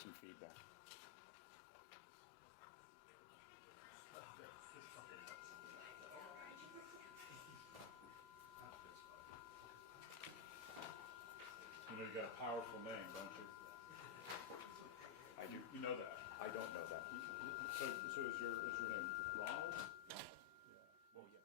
some feedback. You know, you got a powerful name, don't you? I do. You know that. I don't know that. So is your name Ronald? Yeah. Well, yes.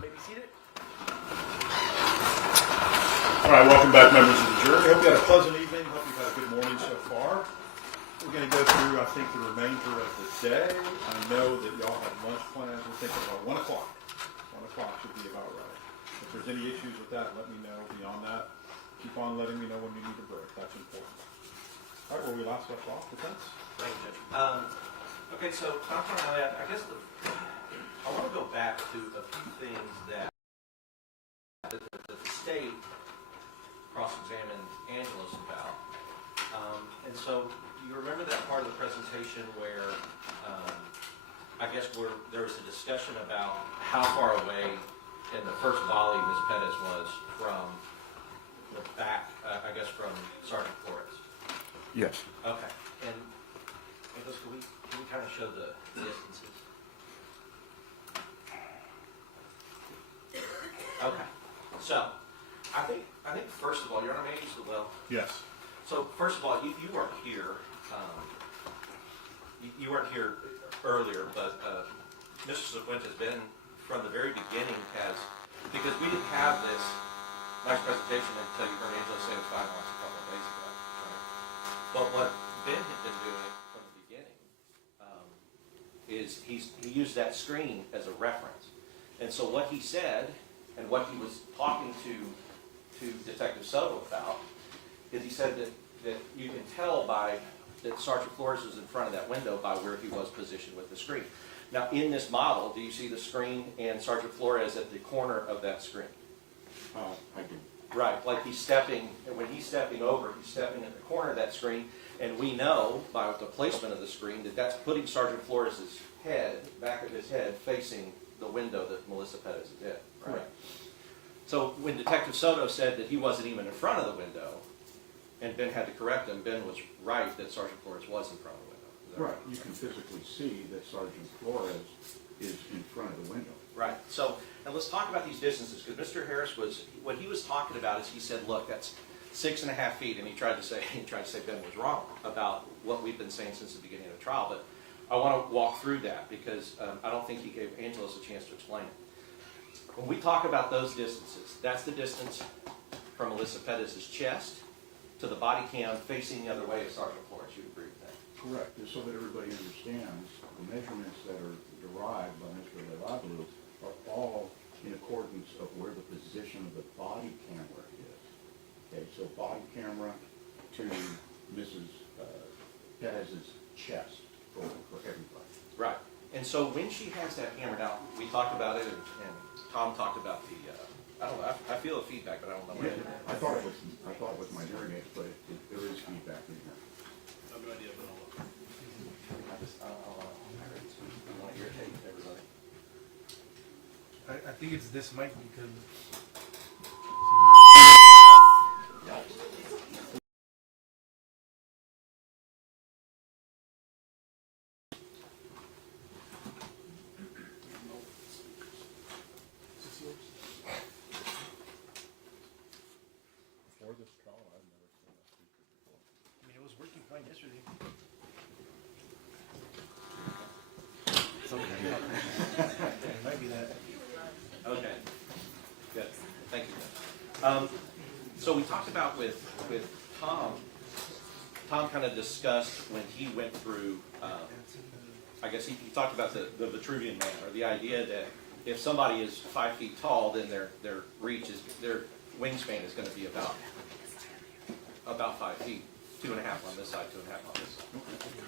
Maybe seated. All right, welcome back, members of the jury. Hope you had a pleasant evening. Hope you've had a good morning so far. We're going to go through, I think, the remainder of the day. I know that y'all have lunch plans. We're thinking about 1 o'clock. 1 o'clock should be about right. If there's any issues with that, let me know. Beyond that, keep on letting me know when you need a break. That's important. All right, where we last left off, defense? Thank you, Judge. Okay, so Dr. Elliott, I guess I want to go back to a few things that the state cross-examined Angelos about. And so you remember that part of the presentation where I guess there was a discussion about how far away in the first volley Ms. Perez was from the back, I guess from Sergeant Flores. Yes. Okay. And Nicholas, can we kind of show the distances? Okay. So, I think first of all, Your Honor, may I use the well? Yes. So first of all, you weren't here. You weren't here earlier, but Mr. Cifuentes has been from the very beginning because we didn't have this nice presentation until you heard Angela say it was finalized a couple of days ago. Right? But what Ben had been doing from the beginning is he used that screen as a reference. And so what he said and what he was talking to Detective Soto about is he said that you can tell that Sergeant Flores was in front of that window by where he was positioned with the screen. Now, in this model, do you see the screen and Sergeant Flores at the corner of that screen? I do. Right, like he's stepping, and when he's stepping over, he's stepping at the corner of that screen, and we know by the placement of the screen that that's putting Sergeant Flores' head, back of his head, facing the window that Melissa Perez is in, right? Correct. So when Detective Soto said that he wasn't even in front of the window, and Ben had to correct him, Ben was right that Sergeant Flores was in front of the window. Right. You can physically see that Sergeant Flores is in front of the window. Right. So, and let's talk about these distances, because Mr. Harris what he was talking about is he said, look, that's 6.5 feet, and he tried to say Ben was wrong about what we've been saying since the beginning of the trial, but I want to walk through that because I don't think he gave Angelos a chance to explain it. When we talk about those distances, that's the distance from Melissa Perez's chest to the body cam facing the other way of Sergeant Flores. You agree with that? Correct. Just so that everybody understands, the measurements that are derived by Mr. Levaglu are all in accordance of where the position of the body camera is. Okay, so body camera to Mrs. Perez's chest for everybody. Right. And so when she has that hammered out, we talked about it, and Tom talked about the, I don't know, I feel the feedback, but I don't know. Yeah, I thought it was my hearing aids, but there is feedback in here. I have no idea, but I'll look. I don't want to irritate everybody. I think it's this mic because. Maybe that. Okay, good, thank you. So we talked about with Tom, Tom kind of discussed when he went through, I guess he talked about the Vitruvian man, or the idea that if somebody is 5 feet tall, then their wingspan is going to be about 5 feet, 2.5 on this side, 2.5 on this side,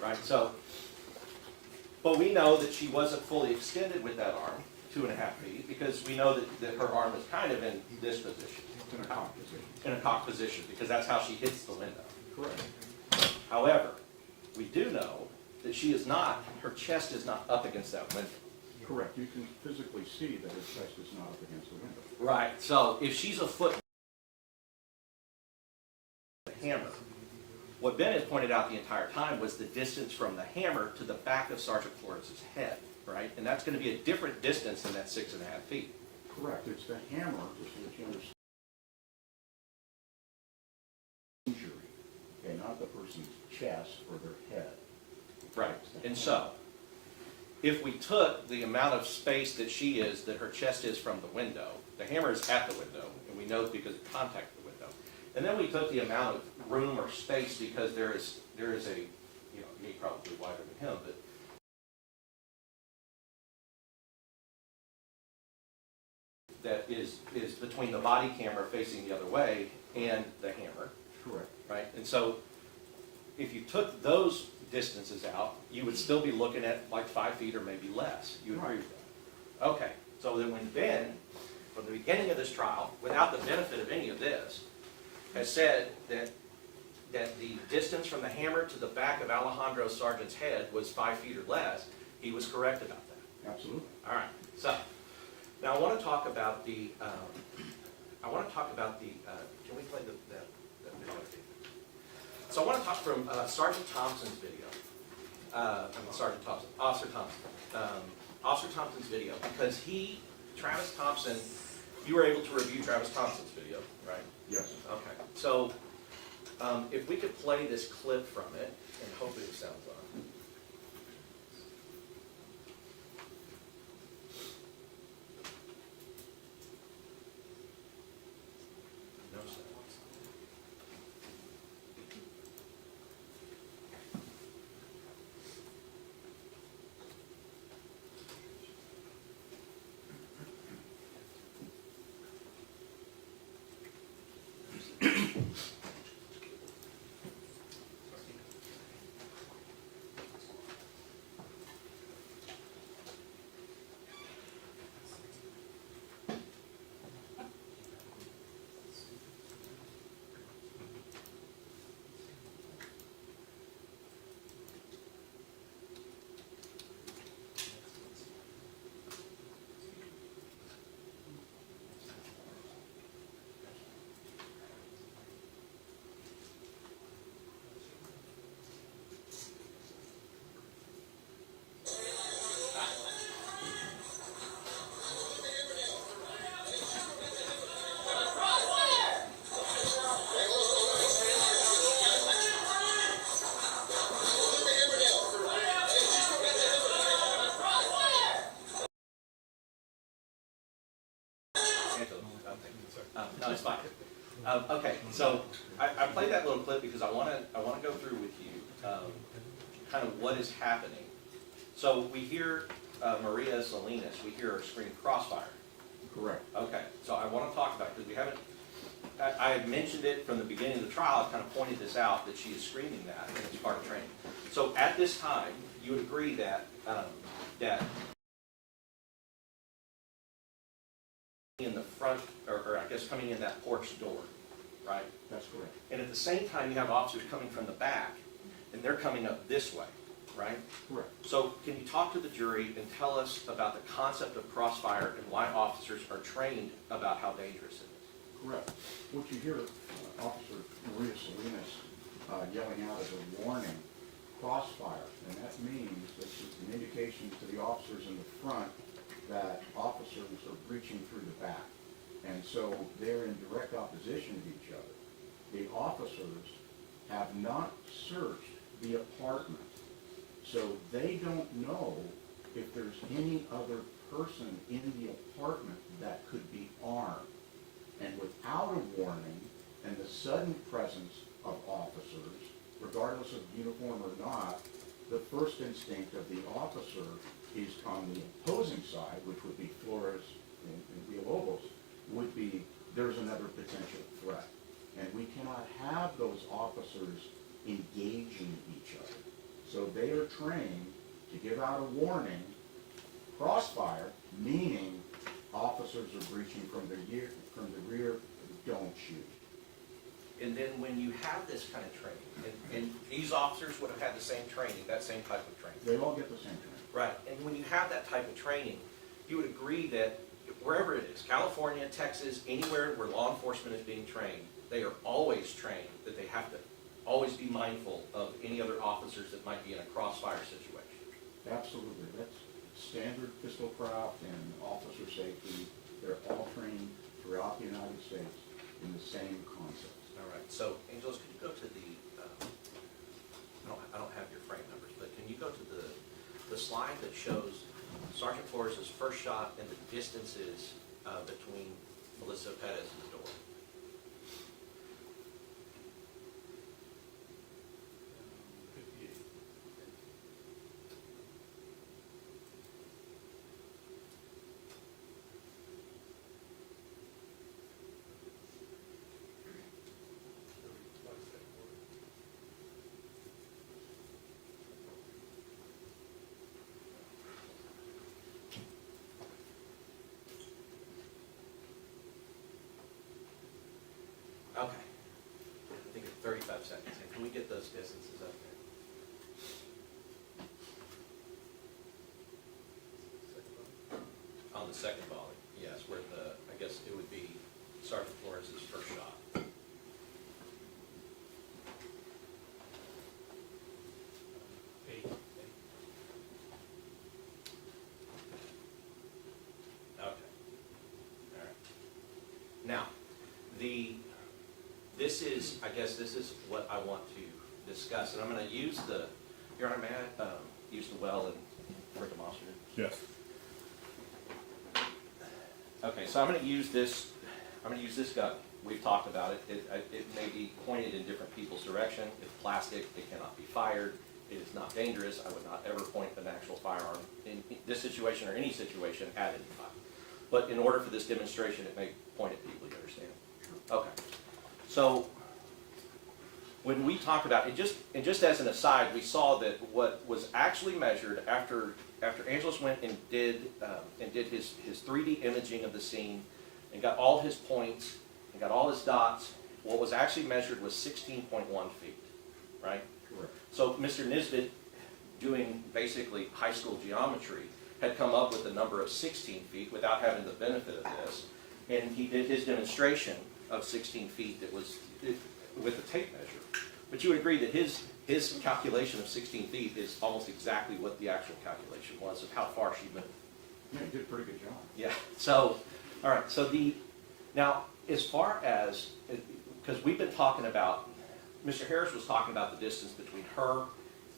right? So, but we know that she wasn't fully extended with that arm, 2.5 feet, because we know that her arm is kind of in this position. In a cock position. In a cock position, because that's how she hits the window. Correct. However, we do know that she is not, her chest is not up against that window. Correct. You can physically see that her chest is not up against the window. Right. So if she's a foot hammer, what Ben has pointed out the entire time was the distance from the hammer to the back of Sergeant Florence's head, right? And that's going to be a different distance than that 6.5 feet. Correct. It's the hammer, just so that you understand, injury, okay, not the person's chest or their head. Right. And so, if we took the amount of space that she is, that her chest is from the window, the hammer is at the window, and we know because it contacted the window. And then we took the amount of room or space because there is a, you know, me probably wider than him, but that is between the body camera facing the other way and the hammer. Correct. Right? And so if you took those distances out, you would still be looking at like 5 feet or maybe less. You agree with that? Okay. So then when Ben, from the beginning of this trial, without the benefit of any of this, has said that the distance from the hammer to the back of Alejandro Sargent's head was 5 feet or less, he was correct about that. Absolutely. All right. So now I want to talk about the, can we play that video? So I want to talk from Sergeant Thompson's video. Officer Thompson. Officer Thompson's video, because Travis Thompson, you were able to review Travis Thompson's video, right? Yes. Okay. So if we could play this clip from it, and hopefully it sounds on. No sound. No, it's fine. Okay, so I played that little clip because I want to go through with you kind of what is happening. So we hear Maria Salinas. We hear her scream crossfire. Correct. Okay, so I want to talk about it because we haven't. I had mentioned it from the beginning of the trial. I kind of pointed this out that she is screaming that, and it's part of training. So at this time, you would agree that that in the front, or I guess coming in that porch door, right? That's correct. And at the same time, you have officers coming from the back, and they're coming up this way, right? Correct. So can you talk to the jury and tell us about the concept of crossfire and why officers are trained about how dangerous it is? Correct. What you hear Officer Maria Salinas yelling out as a warning, crossfire, and that means it's an indication to the officers in the front that officers are breaching through the back. And so they're in direct opposition to each other. The officers have not searched the apartment. So they don't know if there's any other person in the apartment that could be armed. And without a warning and the sudden presence of officers, regardless of uniform or not, the first instinct of the officer is on the opposing side, which would be Flores and Villalobos, would be there's another potential threat. And we cannot have those officers engaging each other. So they are trained to give out a warning, crossfire, meaning officers are breaching from the rear, don't shoot. And then when you have this kind of training, and these officers would have had the same training, that same type of training. They all get the same training. Right, and when you have that type of training, you would agree that wherever it is, California, Texas, anywhere where law enforcement is being trained, they are always trained that they have to always be mindful of any other officers that might be in a crossfire situation. Absolutely. That's standard pistol craft and officer safety. They're all trained throughout the United States in the same concepts. All right, so Angelos, could you go to the, I don't have your frame numbers, but can you go to the slide that shows Sergeant Flores' first shot and the distances between Melissa Perez and the door? Okay. I think it's 35 seconds. And can we get those distances up there? On the second volley, yes, where I guess it would be Sergeant Flores' first shot. Okay. All right. Now, this is what I want to discuss, and I'm going to use Your Honor, may I use the well and bring them off here? Yes. Okay, so I'm going to use this gun. We've talked about it. It may be pointed in different people's direction. It's plastic. It cannot be fired. It is not dangerous. I would not ever point an actual firearm in this situation or any situation at anybody. But in order for this demonstration, it may point at people, you understand? Okay. So when we talk about it, just as an aside, we saw that what was actually measured after Angelos went and did his 3D imaging of the scene and got all his points and got all his dots, what was actually measured was 16.1 feet, right? Correct. So Mr. Nisbet, doing basically high school geometry, had come up with a number of 16 feet without having the benefit of this, and he did his demonstration of 16 feet that was with a tape measure. But you would agree that his calculation of 16 feet is almost exactly what the actual calculation was of how far she moved. Yeah, you did a pretty good job. Yeah, so, all right, so now, as far as, because we've been talking about, Mr. Harris was talking about the distance between her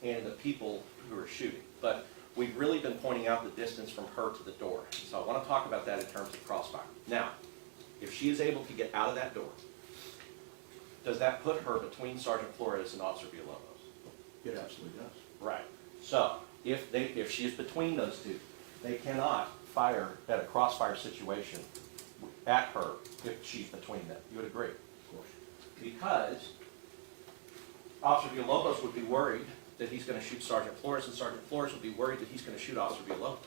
and the people who are shooting, but we've really been pointing out the distance from her to the door. So I want to talk about that in terms of crossfire. Now, if she is able to get out of that door, does that put her between Sergeant Flores and Officer Villalobos? It absolutely does. Right. So if she is between those two, they cannot fire at a crossfire situation at her if she's between them. You would agree? Of course. Because Officer Villalobos would be worried that he's going to shoot Sergeant Flores, and Sergeant Flores would be worried that he's going to shoot Officer Villalobos.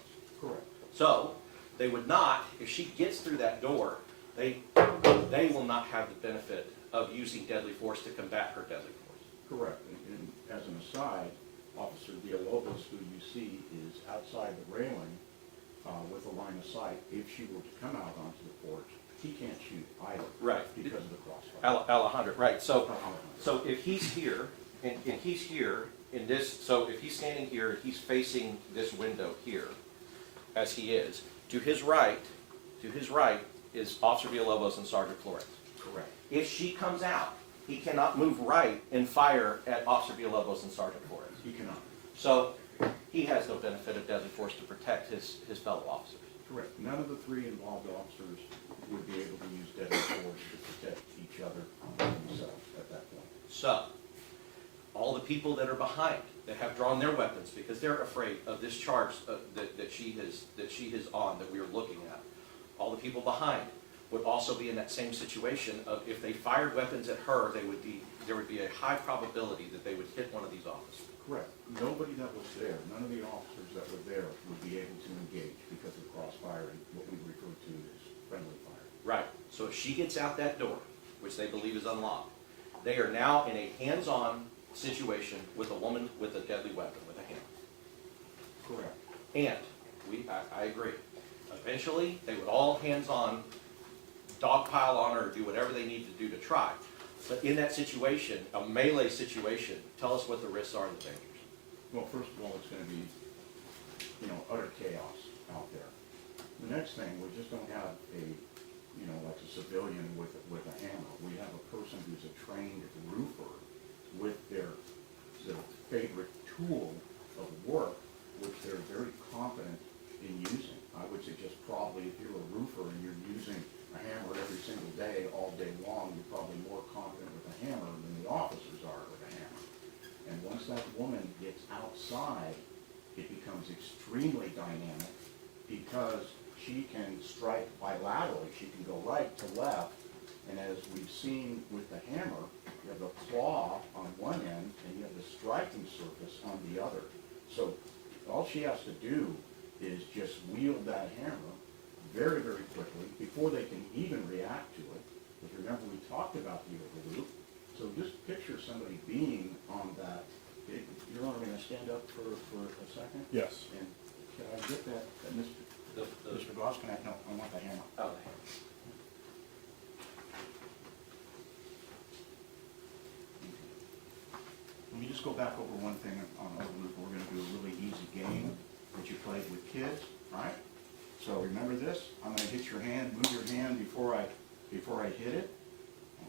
Correct. So they would not, if she gets through that door, they will not have the benefit of using deadly force to combat her deadly force. Correct. And as an aside, Officer Villalobos, who you see is outside the railing with a line of sight, if she were to come out onto the porch, he can't shoot either. Right. Because of the crossfire. Alejandro, right. So if he's here, and he's here in this, so if he's standing here, he's facing this window here, as he is. To his right is Officer Villalobos and Sergeant Flores. Correct. If she comes out, he cannot move right and fire at Officer Villalobos and Sergeant Flores. He cannot. So he has no benefit of deadly force to protect his fellow officers. Correct. None of the three involved officers would be able to use deadly force to protect each other and themselves at that point. So, all the people that are behind, that have drawn their weapons because they're afraid of this charge that she is on, that we are looking at, all the people behind would also be in that same situation of if they fired weapons at her, there would be a high probability that they would hit one of these officers. Correct. Nobody that was there, none of the officers that were there would be able to engage because of crossfire and what we refer to as friendly fire. Right. So if she gets out that door, which they believe is unlocked, they are now in a hands-on situation with a woman with a deadly weapon, with a hammer. Correct. And I agree. Eventually, they would all hands-on dogpile on her or do whatever they need to do to try. But in that situation, a melee situation, tell us what the risks are and the dangers. Well, first of all, it's going to be, utter chaos out there. The next thing, we just don't have like a civilian with a hammer. We have a person who's a trained roofer with their favorite tool of work, which they're very confident in using. I would suggest probably if you're a roofer and you're using a hammer every single day, all day long, you're probably more confident with a hammer than the officers are with a hammer. And once that woman gets outside, it becomes extremely dynamic because she can strike bilaterally. She can go right to left. And as we've seen with the hammer, you have the claw on one end and you have the striking surface on the other. So all she has to do is just wield that hammer very, very quickly before they can even react to it. If you remember, we talked about the overloop. So just picture somebody being on that. Your Honor, may I stand up for a second? Yes. And can I get that, Mr. Goss, can I, no, I want the hammer. Oh, the hammer. Let me just go back over one thing on overloop. We're going to do a really easy game that you played with kids, right? So remember this, I'm going to hit your hand, move your hand before I hit it.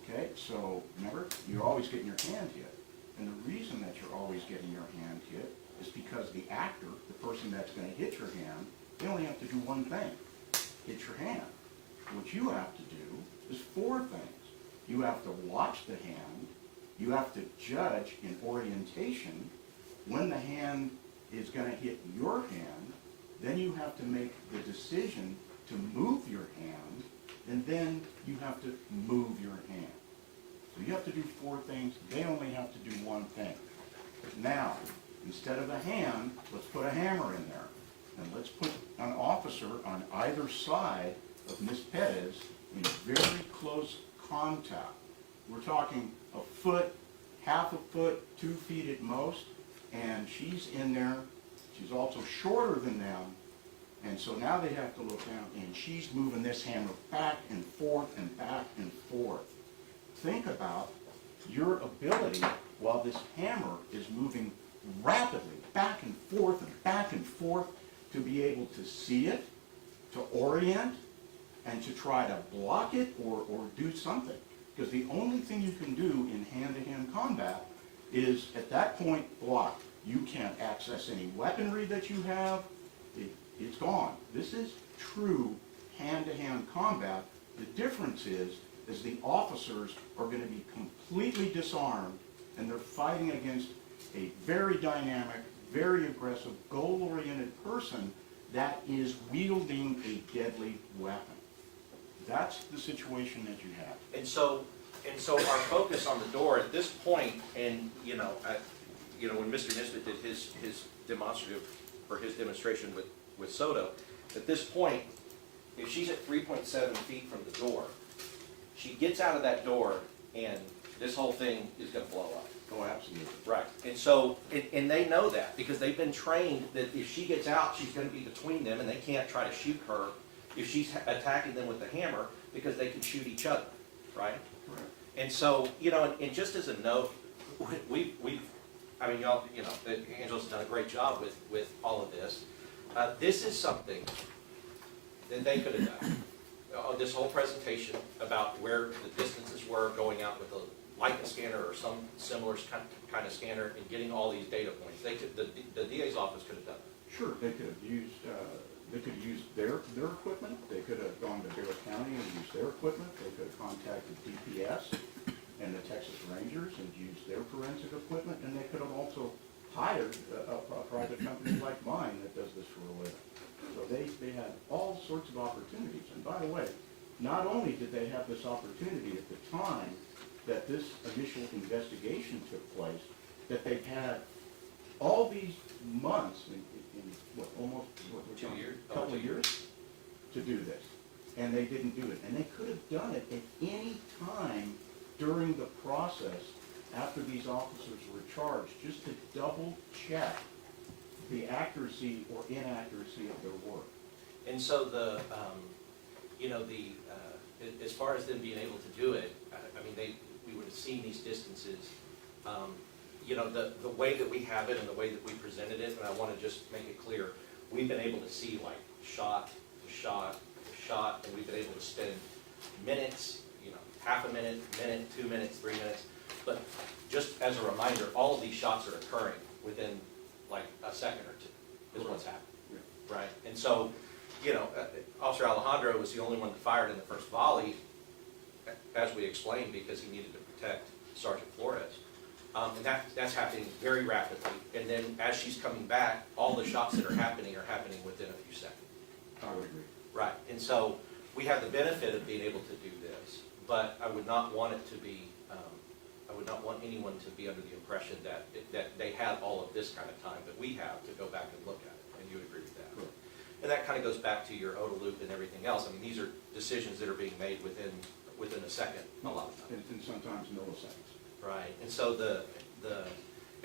Okay, so remember, you're always getting your hand hit. And the reason that you're always getting your hand hit is because the actor, the person that's going to hit your hand, they only have to do one thing, hit your hand. What you have to do is four things. You have to watch the hand, you have to judge in orientation when the hand is going to hit your hand, then you have to make the decision to move your hand, and then you have to move your hand. So you have to do four things. They only have to do one thing. Now, instead of a hand, let's put a hammer in there. And let's put an officer on either side of Ms. Perez in very close contact. We're talking a foot, half a foot, 2 feet at most, and she's in there. She's also shorter than them, and so now they have to look down, and she's moving this hammer back and forth and back and forth. Think about your ability while this hammer is moving rapidly back and forth to be able to see it, to orient, and to try to block it or do something. Because the only thing you can do in hand-to-hand combat is, at that point, block. You can't access any weaponry that you have. It's gone. This is true hand-to-hand combat. The difference is the officers are going to be completely disarmed, and they're fighting against a very dynamic, very aggressive, goal-oriented person that is wielding a deadly weapon. That's the situation that you have. And so our focus on the door at this point, and when Mr. Nisbet did his demonstrative or his demonstration with Soto, at this point, if she's at 3.7 feet from the door, she gets out of that door, and this whole thing is going to blow up. Oh, absolutely. Right. And so, and they know that because they've been trained that if she gets out, she's going to be between them, and they can't try to shoot her if she's attacking them with the hammer because they can shoot each other, right? Correct. And so, and just as a note, y'all, Angela's done a great job with all of this. This is something that they could have done. This whole presentation about where the distances were going out with Leica scanner or some similar kind of scanner and getting all these data points. They could, the DA's office could have done that. Sure, they could have used, their equipment, they could have gone to Bear County and used their equipment, they could have contacted DPS and the Texas Rangers and used their forensic equipment, and they could have also hired a private company like mine that does this for a living. So they had all sorts of opportunities, and by the way, not only did they have this opportunity at the time that this initial investigation took place, that they've had all these months, in what, almost, what, 2 years? a couple of years, to do this. And they didn't do it. And they could have done it at any time during the process after these officers were charged, just to double check the accuracy or inaccuracy of their work. And so as far as them being able to do it, I mean, we would have seen these distances. The way that we have it and the way that we presented it, and I want to just make it clear, we've been able to see like shot to shot to shot, and we've been able to spend minutes, half a minute, 2 minutes, 3 minutes. But just as a reminder, all of these shots are occurring within like a second or two is what's happening, right? And so, Officer Alejandro was the only one that fired in the first volley, as we explained, because he needed to protect Sergeant Flores. And that's happening very rapidly. And then as she's coming back, all the shots that are happening within a few seconds. I would agree. Right. And so we have the benefit of being able to do this, but I would not want it to be, I would not want anyone to be under the impression that they had all of this kind of time that we have to go back and look at it. And you would agree with that? Correct. And that kind of goes back to your OTA loop and everything else. I mean, these are decisions that are being made within a second a lot of times. And sometimes milliseconds. Right, and so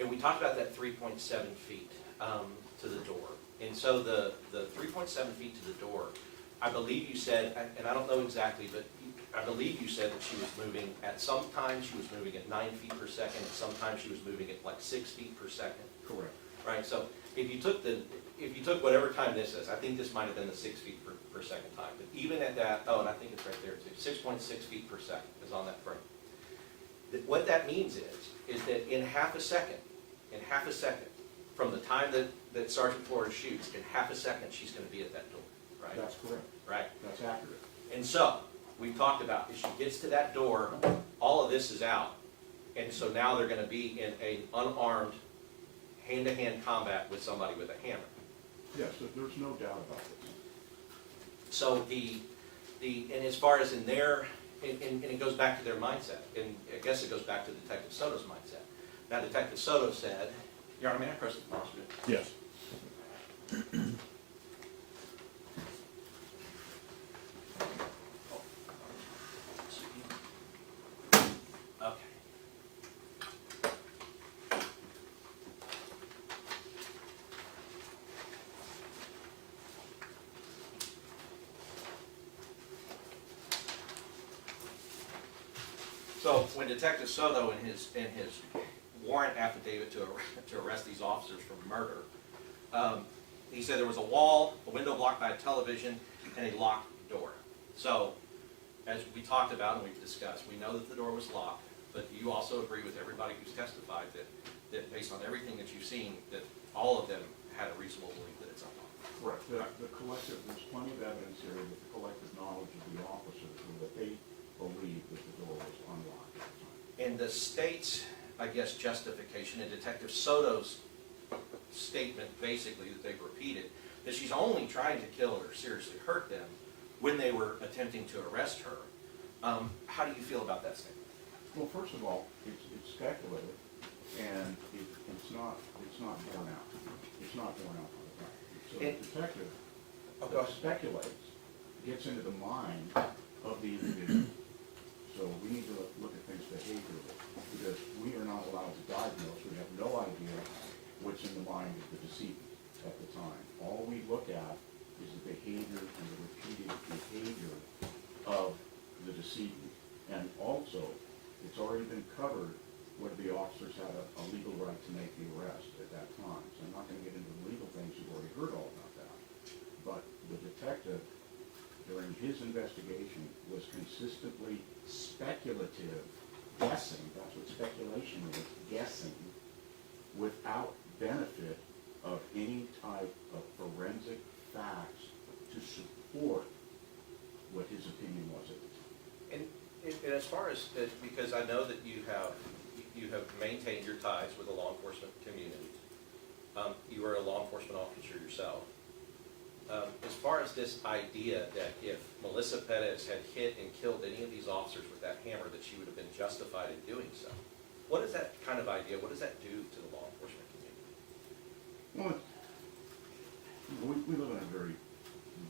and we talked about that 3.7 feet to the door. And so the 3.7 feet to the door, I believe you said, and I don't know exactly, but I believe you said that she was moving, at some times she was moving at 9 feet per second, and sometimes she was moving at like 6 feet per second. Correct. Right, so if you took whatever time this is, I think this might have been the 6 feet per second time, but even at that, and I think it's right there too, 6.6 feet per second is on that frame. What that means is that in half a second, from the time that Sergeant Flores shoots, in half a second, she's gonna be at that door, right? That's correct. Right. That's accurate. And so, we've talked about, as she gets to that door, all of this is out. And so now they're gonna be in an unarmed, hand-to-hand combat with somebody with a hammer. Yes, there's no doubt about this. So and as far as in their, and it goes back to their mindset, and I guess it goes back to Detective Soto's mindset. Now, Detective Soto said, Your Honor, may I press the pause button? Yes. Okay. So when Detective Soto in his warrant affidavit to arrest these officers for murder, he said there was a wall, a window blocked by a television, and a locked door. So, as we talked about and we've discussed, we know that the door was locked, but you also agree with everybody who's testified that based on everything that you've seen, that all of them had a reasonable belief that it's unlocked. Correct. The collective, there's plenty of evidence here that the collective knowledge of the officers were that they believed that the door was unlocked at the time. And the state's, I guess, justification and Detective Soto's statement, basically, that they've repeated, that she's only trying to kill or seriously hurt them when they were attempting to arrest her. How do you feel about that statement? Well, first of all, it's speculative, and it's not borne out. It's not borne out by the fact. So the detective speculates, gets into the mind of the individual. So we need to look at things behaviorally, because we are not allowed to diagnose. We have no idea what's in the mind of the decedent at the time. All we look at is the behavior and the repeated behavior of the decedent. And also, it's already been covered whether the officers had a legal right to make the arrest at that time. So I'm not going to get into the legal things. You've already heard all about that. But the detective, during his investigation, was consistently speculative guessing, that's what speculation is, guessing, without benefit of any type of forensic facts to support what his opinion was at the time. And as far as, because I know that you have maintained your ties with the law enforcement community. You are a law enforcement officer yourself. As far as this idea that if Melissa Perez had hit and killed any of these officers with that hammer, that she would have been justified in doing so. What is that kind of idea? What does that do to the law enforcement community? Well, we live in a very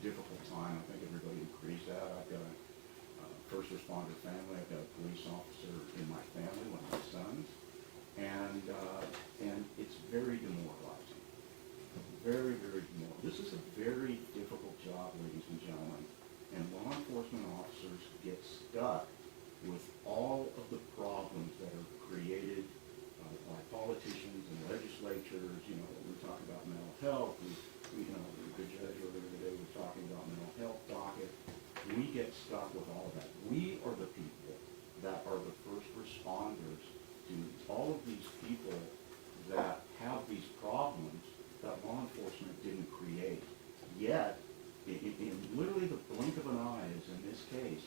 difficult time. I think everybody agrees that. I've got a first responder family. I've got a police officer in my family, one of my sons, and it's very demoralizing. Very, very demoralizing. This is a very difficult job, ladies and gentlemen, and law enforcement officers get stuck with all of the problems that are created by politicians and legislatures. You know, we're talking about mental health. You know, the judge earlier today was talking about mental health docket. We get stuck with all of that. We are the people that are the first responders to all of these people that have these problems that law enforcement didn't create. Yet, in literally the blink of an eye, as in this case,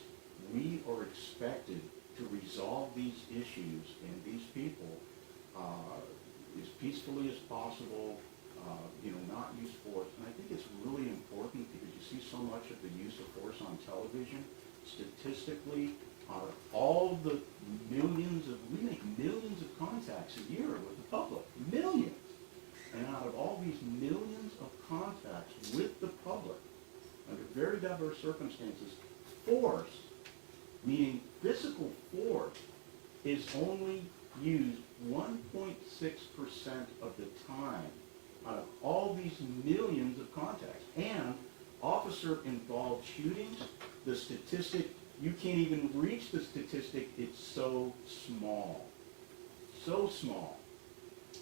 we are expected to resolve these issues and these people as peacefully as possible, not use force. And I think it's really important because you see so much of the use of force on television. Statistically, all the we make millions of contacts a year with the public, millions. And out of all these millions of contacts with the public, under very diverse circumstances, force, meaning physical force, is only used 1.6% of the time out of all these millions of contacts. And officer-involved shootings, the statistic, you can't even reach the statistic, it's so small. So small.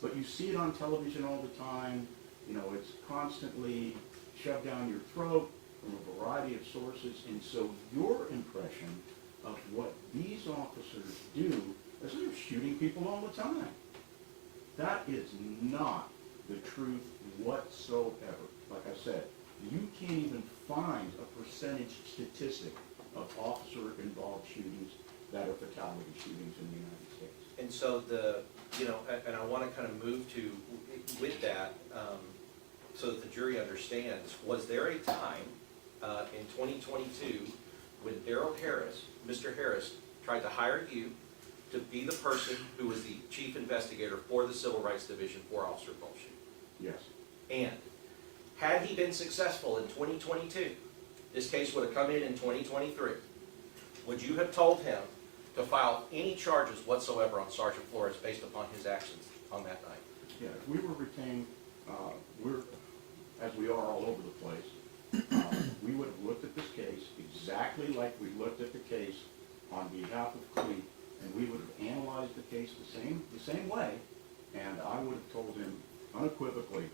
But you see it on television all the time. You know, it's constantly shoved down your throat from a variety of sources. And so your impression of what these officers do is they're shooting people all the time. That is not the truth whatsoever. Like I said, you can't even find a percentage statistic of officer-involved shootings that are fatality shootings in the United States. And so and I want to kind of move to, with that, so that the jury understands, was there a time in 2022 when Darrell Harris, Mr. Harris, tried to hire you to be the person who was the chief investigator for the Civil Rights Division for Officer Bullshit? Yes. And had he been successful in 2022, this case would have come in 2023. Would you have told him to file any charges whatsoever on Sergeant Flores based upon his actions on that night? Yeah, if we were retained, as we are all over the place, we would have looked at this case exactly like we looked at the case on behalf of Cleet, and we would have analyzed the case the same way, and I would have told him unequivocally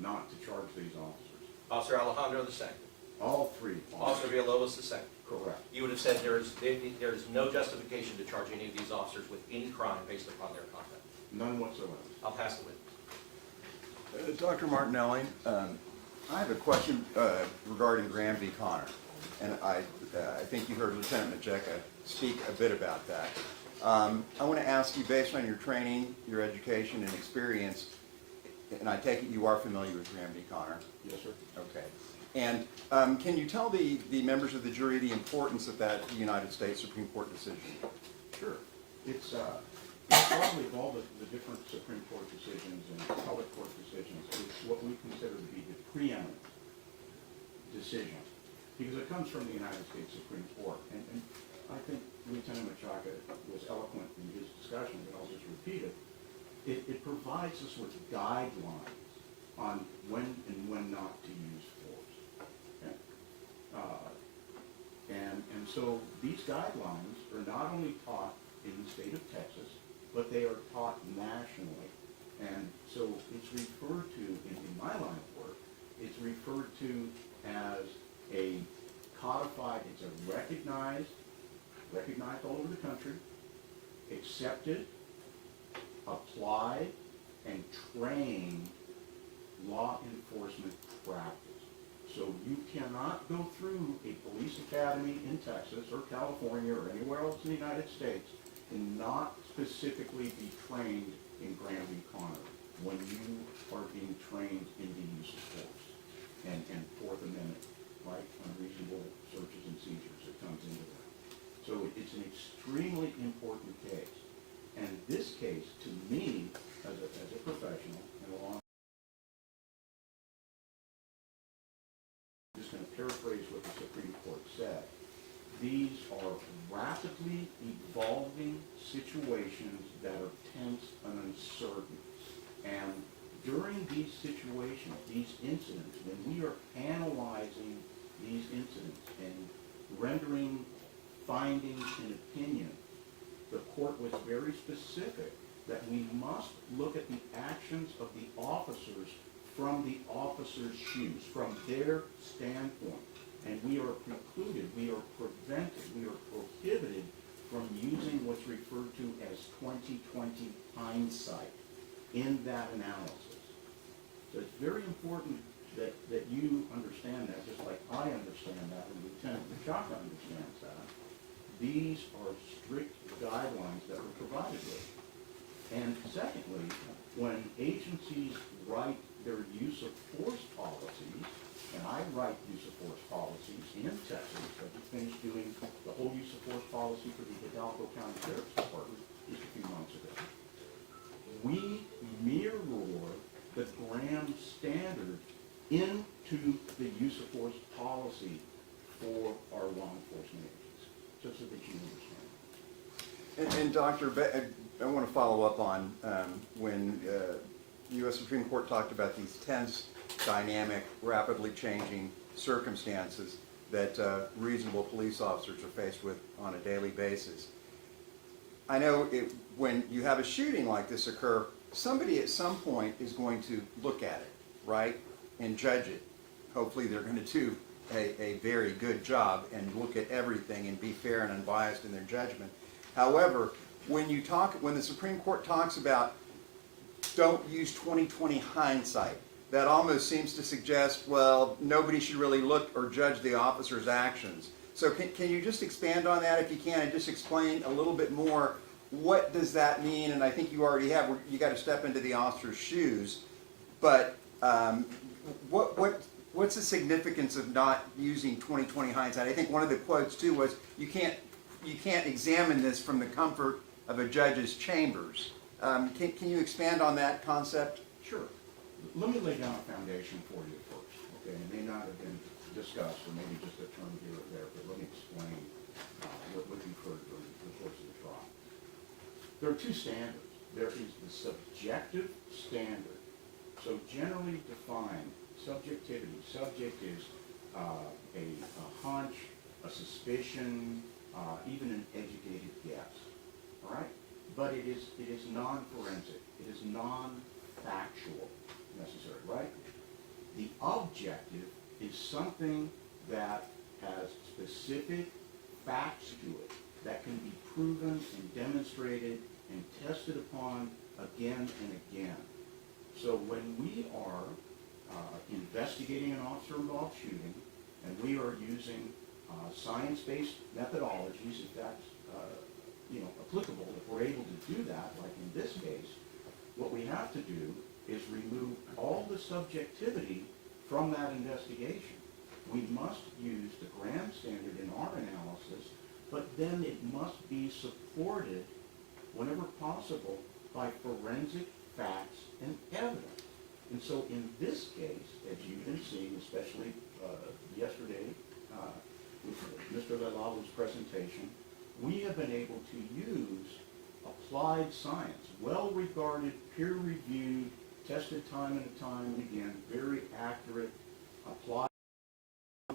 not to charge these officers. Officer Alejandro the same. All three. Officer Villalobos the same. Correct. You would have said there is no justification to charge any of these officers with any crime based upon their conduct. None whatsoever. I'll pass the witness. Dr. Martinelli, I have a question regarding Graham v. Connor, and I think you heard Lieutenant Majeka speak a bit about that. I want to ask you, based on your training, your education, and experience, and I take it you are familiar with Graham v. Connor? Yes, sir. Okay. And can you tell the members of the jury the importance of that United States Supreme Court decision? Sure. It's probably of all the different Supreme Court decisions and appellate court decisions, it's what we consider to be the preeminent decision, because it comes from the United States Supreme Court. And I think Lieutenant Majeka was eloquent in his discussion, but I'll just repeat it. It provides us with guidelines on when and when not to use force. Okay? And so these guidelines are not only taught in the state of Texas, but they are taught nationally. And so it's referred to, in my line of work, it's referred to as a codified, it's a recognized all over the country, accepted, applied, and trained law enforcement practice. So you cannot go through a police academy in Texas or California or anywhere else in the United States and not specifically be trained in Graham v. Connor when you are being trained in the use of force and Fourth Amendment, right, unreasonable searches and seizures that comes into that. So it's an extremely important case. And this case, to me, as a professional and a law, I'm just going to paraphrase what the Supreme Court said. These are rapidly evolving situations that are tense and uncertain. And during these situations, these incidents, when we are analyzing these incidents and rendering findings and opinion, the court was very specific that we must look at the actions of the officers from the officers' shoes, from their standpoint. And we are precluded, we are prevented, we are prohibited from using what's referred to as 20/20 hindsight in that analysis. So it's very important that you understand that, just like I understand that, and Lieutenant Machaka understands that. These are strict guidelines that were provided with. And secondly, when agencies write their use of force policies, and I write use of force policies in Texas, I just finished doing the whole use of force policy for the Hidalgo County Sheriff's Department just a few months ago. We mirror the Graham standard into the use of force policy for our law enforcement agencies, just so that you understand. And Dr. I want to follow up on when U.S. Supreme Court talked about these tense, dynamic, rapidly changing circumstances that reasonable police officers are faced with on a daily basis. I know when you have a shooting like this occur, somebody at some point is going to look at it, right, and judge it. Hopefully they're going to do a very good job and look at everything and be fair and unbiased in their judgment. However, when the Supreme Court talks about don't use 20/20 hindsight, that almost seems to suggest, well, nobody should really look or judge the officer's actions. So can you just expand on that if you can, and just explain a little bit more, what does that mean? And I think you already have, you got to step into the officer's shoes, but what's the significance of not using 20/20 hindsight? I think one of the quotes too was, you can't examine this from the comfort of a judge's chambers. Can you expand on that concept? Sure. Let me lay down a foundation for you first, okay? It may not have been discussed, or maybe just a term here or there, but let me explain what you've heard during the course of the trial. There are two standards. There is the subjective standard. So generally defined, subjectivity. Subject is a hunch, a suspicion, even an educated guess. All right? But it is non-forensic. It is non-factual necessary, right? The objective is something that has specific facts to it that can be proven and demonstrated and tested upon again and again. So when we are investigating an officer-involved shooting, and we are using science-based methodologies, if that's applicable, if we're able to do that, like in this case, what we have to do is remove all the subjectivity from that investigation. We must use the Graham standard in our analysis, but then it must be supported, whenever possible, by forensic facts and evidence. And so in this case, as you've been seeing, especially yesterday with Mr. Lalalu's presentation, we have been able to use applied science, well-regarded, peer-reviewed, tested time and time and again, very accurate, applied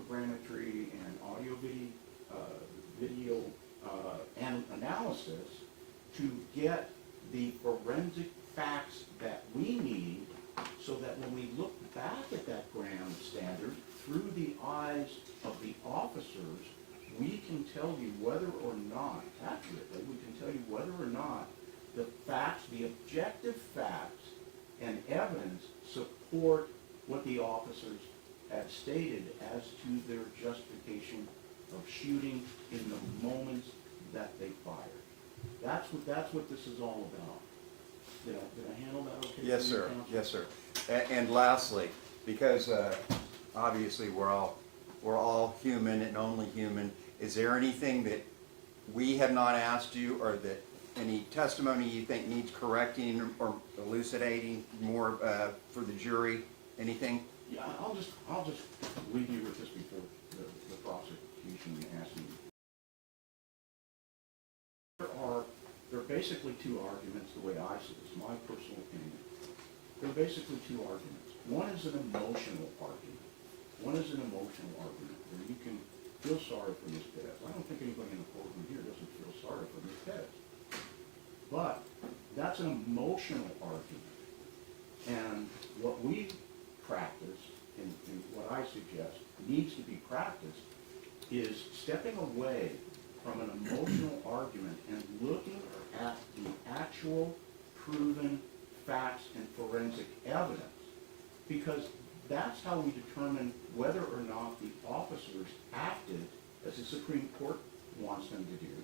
grammetry and audio video and analysis to get the forensic facts that we need, so that when we look back at that Graham standard through the eyes of the officers, we can tell you whether or not, accurately, we can tell you whether or not the facts, the objective facts and evidence support what the officers have stated as to their justification of shooting in the moments that they fired. That's what this is all about. Did I handle that okay? Yes, for you, sir. Counsel? Yes, sir. And lastly, because obviously we're all human and only human, is there anything that we have not asked you, or that any testimony you think needs correcting or elucidating more for the jury? Anything? Yeah, I'll just leave you with this before the prosecution asks me. There are basically two arguments, the way I see this, my personal opinion. There are basically two arguments. One is an emotional argument. Where you can feel sorry for Ms. Perez. I don't think anybody in the courtroom here doesn't feel sorry for Ms. Perez. But that's an emotional argument. And what we practice, and what I suggest needs to be practiced, is stepping away from an emotional argument and looking at the actual proven facts and forensic evidence. Because that's how we determine whether or not the officers acted as the Supreme Court wants them to do,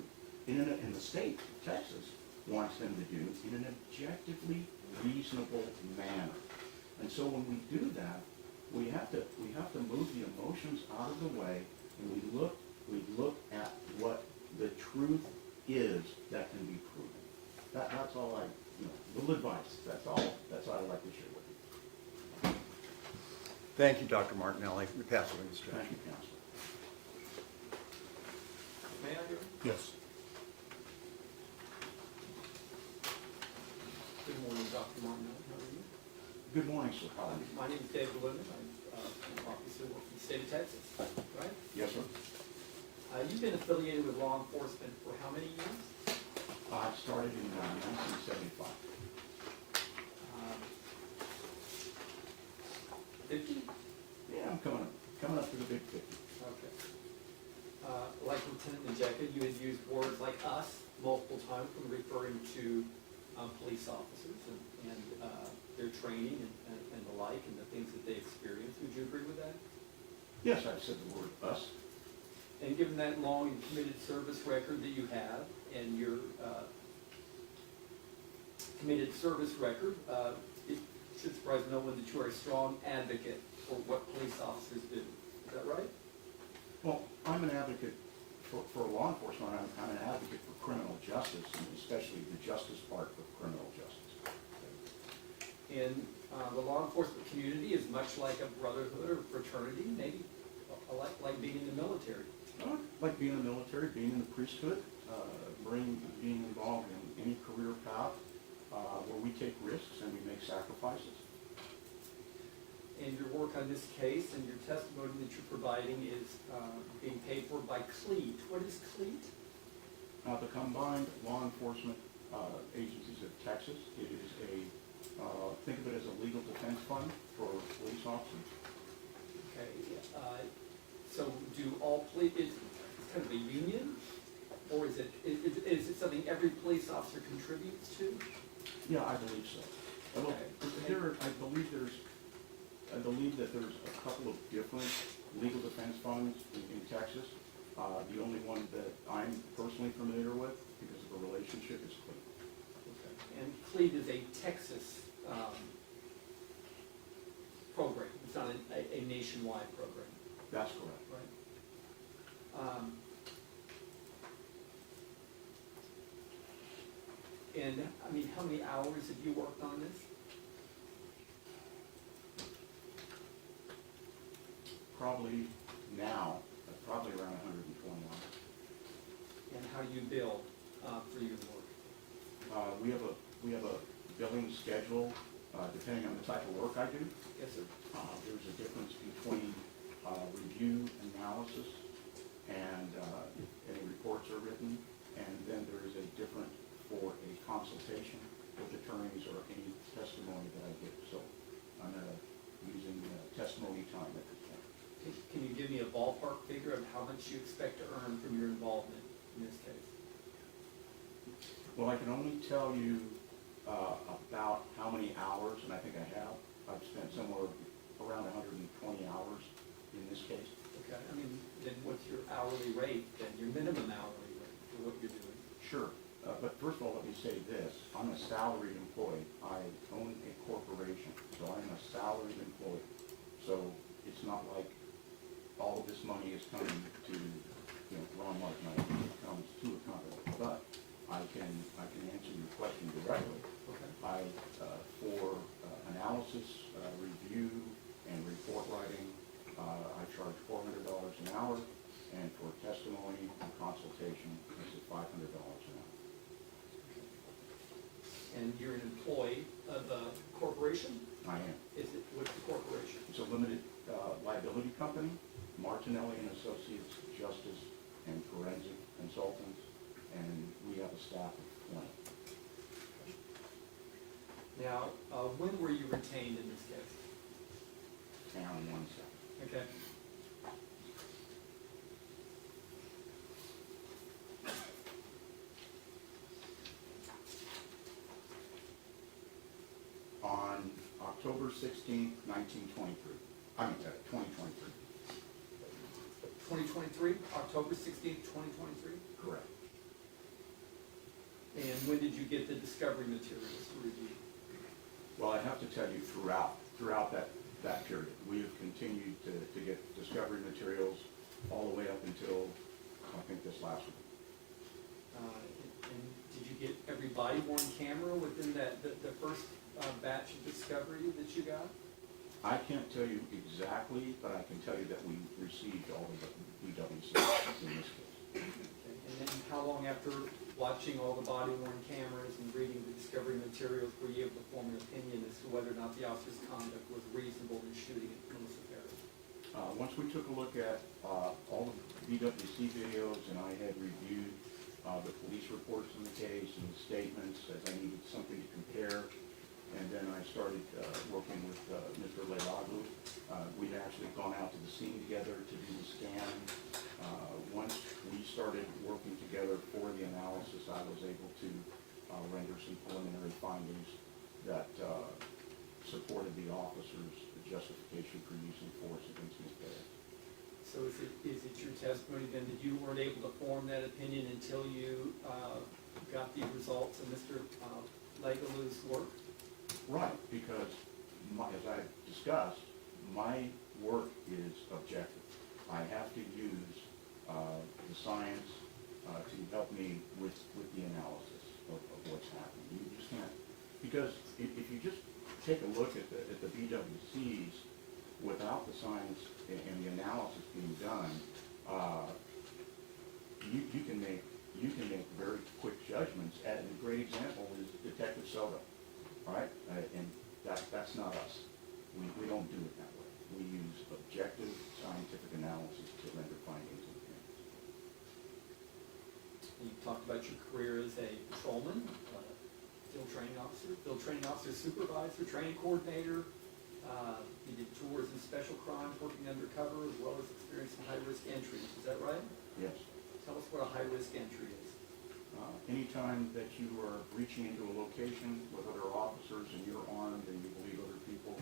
and the state, Texas, wants them to do, in an objectively reasonable manner. And so when we do that, we have to move the emotions out of the way, and we look at what the truth is that can be proven. That's all little advice. That's all I'd like to share with you. Thank you, Dr. Martinelli. We pass it on to Mr. Thank you, Counselor. May I do it? Yes. Good morning, Dr. Martinelli. How are you? Good morning, sir. How are you? My name is David Woodman. I'm an officer with the state of Texas, right? Yes, sir. You've been affiliated with law enforcement for how many years? I started in 1975. 50? Yeah, I'm coming up to the big 50. Okay. Like Lieutenant Najeka, you had used words like us multiple times when referring to police officers and their training and the like, and the things that they experience. Would you agree with that? Yes, I've said the word us. And given that long and committed service record that you have, and your committed service record, it should surprise no one that you are a strong advocate for what police officers do. Is that right? Well, I'm an advocate for law enforcement. I'm an advocate for criminal justice, and especially the justice part for criminal justice. And the law enforcement community is much like a brotherhood or fraternity, maybe like being in the military. Like being in the military, being in the priesthood, being involved in any career path where we take risks and we make sacrifices. And your work on this case and your testimony that you're providing is being paid for by CLEAT. What is CLEAT? The Combined Law Enforcement Agencies of Texas. It is think of it as a legal defense fund for police officers. Okay. So do all police, is it kind of a union? Or is it something every police officer contributes to? Yeah, I believe so. Well, Okay. I believe that there's a couple of different legal defense funds in Texas. The only one that I'm personally familiar with, because of the relationship, is CLEAT. Okay. And CLEAT is a Texas program. It's not a nationwide program, That's correct. right? And, I mean, how many hours have you worked on this? Probably around 120 hours. And how do you bill for your work? We have a billing schedule, depending on the type of work I do. Yes, sir. There's a difference between review, analysis, and any reports are written, and then there is a different for a consultation with attorneys or any testimony that I give. So I'm using testimony time at this point. Can you give me a ballpark figure of how much you expect to earn from your involvement in this case? Well, I can only tell you about how many hours, and I think I have. I've spent somewhere around 120 hours in this case. Okay, I mean, then what's your hourly rate, then your minimum hourly rate for what you're doing? Sure, but first of all, let me say this. I'm a salaried employee. I own a corporation, so I'm a salaried employee. So it's not like all of this money is coming to, Ron Mark money. It comes to a company. But I can answer your question directly. Okay. For analysis, review, and report writing, I charge $400 an hour, and for testimony and consultation, it's at $500 an hour. And you're an employee of a corporation? I am. What's the corporation? It's a limited liability company, Martinelli and Associates Justice and Forensic Consultants, and we have a staff of 20. Now, when were you retained in this case? Hang on 1 second. Okay. On October 16th, 1923. I mean, 2023. 2023, October 16th, 2023? Correct. And when did you get the discovery materials to review? Well, I have to tell you, throughout that period, we have continued to get discovery materials all the way up until, I think, this last week. And did you get every body-worn camera within the first batch of discovery that you got? I can't tell you exactly, but I can tell you that we received all of the BWC in this case. Okay. And then how long after watching all the body-worn cameras and reading the discovery materials were you able to form an opinion as to whether or not the officer's conduct was reasonable in shooting at Melissa Perez? Once we took a look at all the BWC videos, and I had reviewed the police reports in the case and the statements, as I needed something to compare, and then I started working with Mr. Leilaglu. We'd actually gone out to the scene together to do the scan. Once we started working together for the analysis, I was able to render some preliminary findings that supported the officer's justification for using force against Ms. Perez. So is it your testimony then that you weren't able to form that opinion until you got the results of Mr. Leilaglu's work? Right, because as I discussed, my work is objective. I have to use the science to help me with the analysis of what's happening. You just can't, because if you just take a look at the BWCs without the science and the analysis being done, you can make very quick judgments. And a great example is Detective Soto, right? And that's not us. We don't do it that way. We use objective scientific analysis to render findings and opinions. You talked about your career as a patrolman, field training officer, supervisor, training coordinator. You did tours in special crimes, working undercover, as well as experiencing high-risk entries. Is that right? Yes. Tell us what a high-risk entry is. Anytime that you are reaching into a location with other officers and you're armed and you believe other people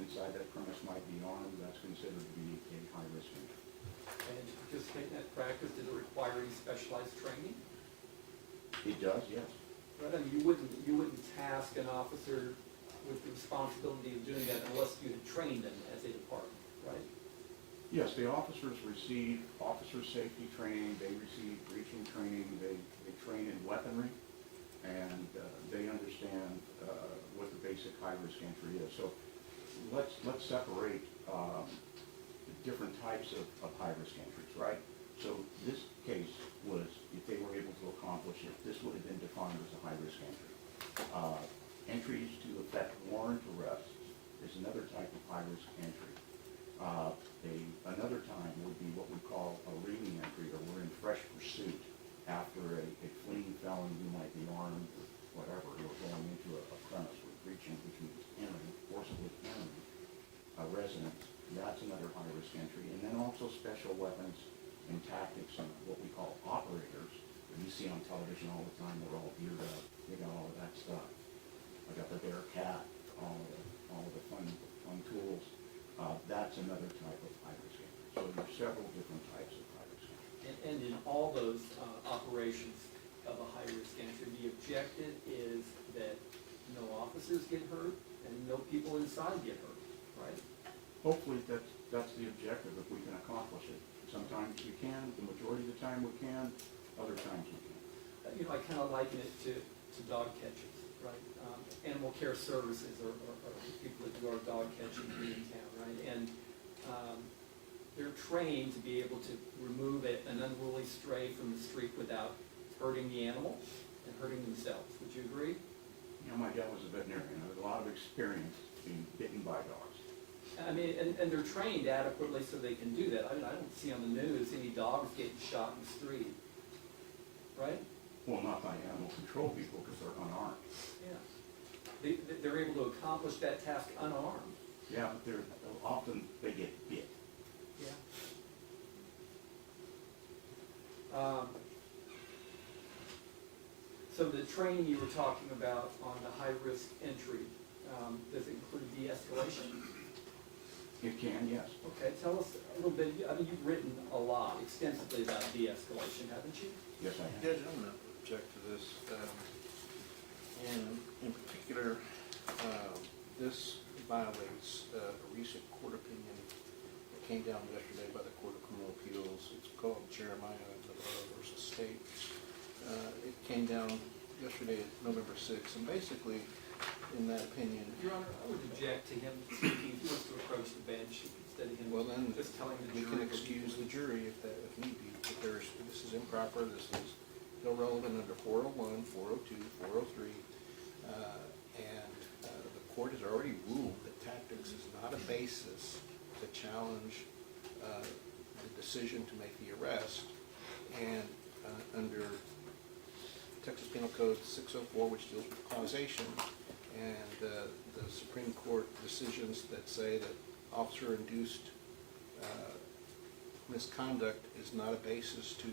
inside that premise might be armed, that's considered to be a high-risk entry. And to participate in that practice, did it require any specialized training? It does, yes. Right, I mean, you wouldn't task an officer with the responsibility of doing that unless you had trained them as a department, right? Yes, the officers receive officer safety training, they receive breaching training, they train in weaponry, and they understand what the basic high-risk entry is. So let's separate the different types of high-risk entries, right? So this case was, if they were able to accomplish it, this would have been defined as a high-risk entry. Entries to effect warrant arrests is another type of high-risk entry. Another time would be what we call a reaming entry, or we're in fresh pursuit after a fleeing felon who might be armed with whatever, or going into a premise with breaching, which means entering, forcibly entering a residence. That's another high-risk entry. And then also special weapons and tactics, and what we call fishing all the time, they're all geared up, they got all of that stuff. I got the Bearcat, all of the fun tools. That's another type of high-risk entry. So there's several different types of high-risk entry. And in all those operations of a high-risk entry, the objective is that no officers get hurt and no people inside get hurt, right? Hopefully that's the objective, if we can accomplish it. Sometimes we can, the majority of the time we can, other times we can't. You know, I kind of liken it to dog catchers, right? Animal care services or people that do our dog catching here in town, right? And they're trained to be able to remove an unruly stray from the street without hurting the animal and hurting themselves. Would you agree? You know, my dad was a veterinarian. There's a lot of experience being bitten by dogs. I mean, and they're trained adequately so they can do that. I mean, I don't see on the news any dogs getting shot in the street, right? Well, not by animal control people because they're unarmed. Yeah. They're able to accomplish that task unarmed. Yeah, but often they get bit. Yeah. So the training you were talking about on the high-risk entry, does it include de-escalation? It can, yes. Okay, tell us a little bit, I mean, you've written a lot extensively about de-escalation, haven't you? Yes, I have. Judge, I'm going to object to this. In particular, this violates a recent court opinion that came down yesterday by the Court of Criminal Appeals. It's called Jeremiah versus State. It came down yesterday, November 6th, and basically, in that opinion, Your Honor, I would object to him speaking, he wants to approach the bench instead of him well then, just telling the we jury. can excuse the jury if need be. But this is improper, this is irrelevant under 401, 402, 403. And the court has already ruled that tactics is not a basis to challenge the decision to make the arrest. And under Texas Penal Code 604, which deals with causation, and the Supreme Court decisions that say that officer-induced misconduct is not a basis to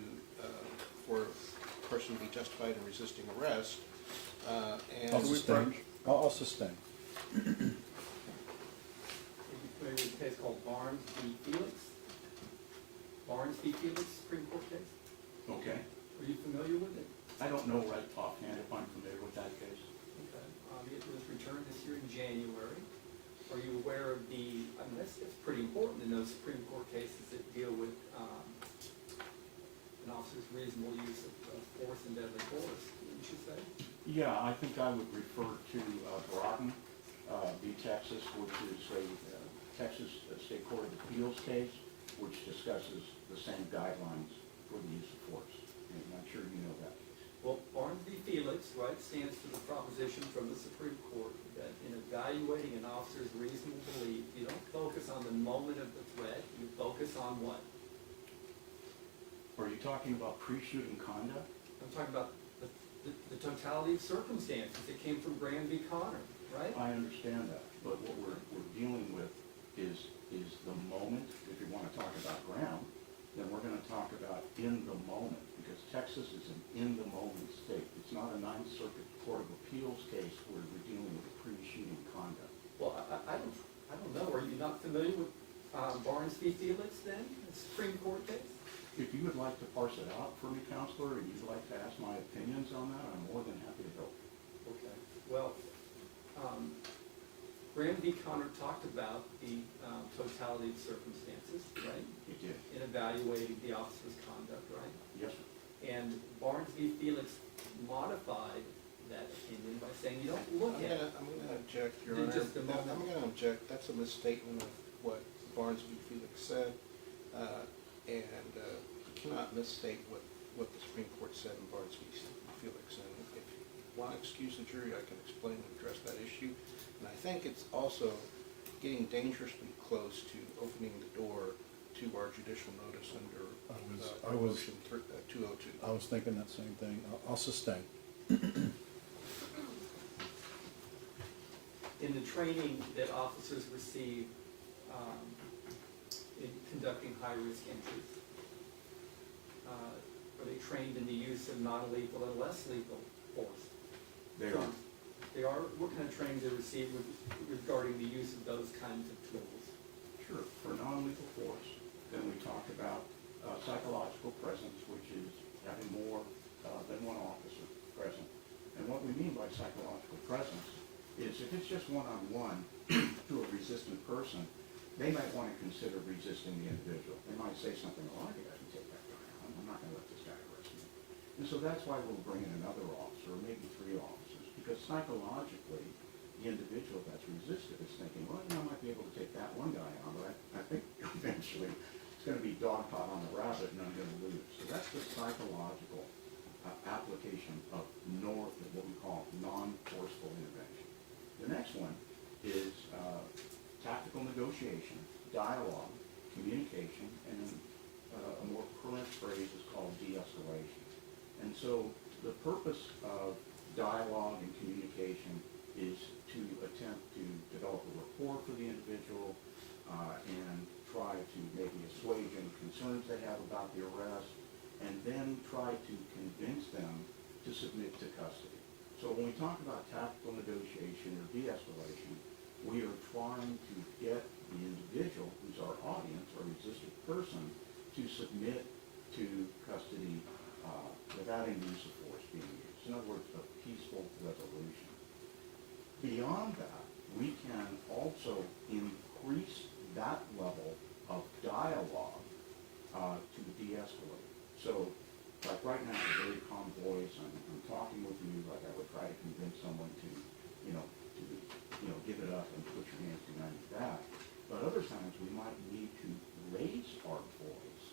for a person to be justified in resisting arrest. And I'll sustain. I'll sustain. Are you familiar with a case called Barnes v. Felix? Barnes v. Felix, Supreme Court case? Okay. Are you familiar with it? I don't know right offhand if I'm familiar with that case. Okay. It was returned this year in January. Are you aware of the, I mean, that's pretty important in those Supreme Court cases that deal with an officer's reasonable use of force and deadly force, wouldn't you say? Yeah, I think I would refer to Broughton v. Texas, which is a Texas State Court of Appeals case, which discusses the same guidelines for the use of force. And I'm sure you know that case. Well, Barnes v. Felix, right, stands for the proposition from the Supreme Court that in evaluating an officer's reasonable belief, you don't focus on the moment of the threat, you focus on what? Are you talking about pre-shooting conduct? I'm talking about the totality of circumstances that came from Graham v. Connor, right? I understand that, but what we're dealing with is the moment. If you want to talk about Graham, then we're going to talk about in the moment, because Texas is an in-the-moment state. It's not a Ninth Circuit Court of Appeals case where we're dealing with pre-shooting conduct. Well, I don't know. Are you not familiar with Barnes v. Felix then, the Supreme Court case? If you would like to parse it out for me, Counselor, and you'd like to ask my opinions on that, I'm more than happy to help. Okay. Well, Graham v. Connor talked about the totality of circumstances, right? It did. In evaluating the officer's conduct, right? Yes, sir. And Barnes v. Felix modified that opinion by saying you don't look at it. I'm gonna object, Your In Honor. just a moment. I'm gonna object. That's a misstatement of what Barnes v. Felix said. And you cannot misstate what the Supreme Court said in Barnes v. Felix. And if you want to excuse the jury, I can explain and address that issue. And I think it's also getting dangerously close to opening the door to our judicial notice under motion 202. I was thinking that same thing. I'll sustain. In the training that officers receive in conducting high-risk entries, are they trained in the use of non-lethal and less lethal force? They are. They are, what kind of training they receive regarding the use of those kinds of tools? Sure, for non-lethal force, then we talk about psychological presence, which is having more than one officer present. And what we mean by psychological presence is if it's just one-on-one to a resistant person, they might want to consider resisting the individual. They might say something, well, I think I can take that guy on. I'm not going to let this guy arrest me. And so that's why we'll bring in another officer, or maybe 3 officers, because psychologically, the individual that's resisted is thinking, well, I might be able to take that one guy on, but I think eventually it's going to be dogpile on the rabbit and I'm going to lose. So that's the psychological application of what we call non-forceful intervention. The next one is tactical negotiation, dialogue, communication, and a more current phrase is called de-escalation. And so the purpose of dialogue and communication is to attempt to develop a rapport for the individual and try to maybe assuage any concerns they have about the arrest, and then try to convince them to submit to custody. So when we talk about tactical negotiation or de-escalation, we are trying to get the individual, who's our audience, our resistant person, to submit to custody without any use of force being used. In other words, a peaceful resolution. Beyond that, we can also increase that level of dialogue to de-escalate. So, like right now, in very calm voice, I'm talking with you like I would try to convince someone to give it up and put your hands behind your back. But other times, we might need to raise our voice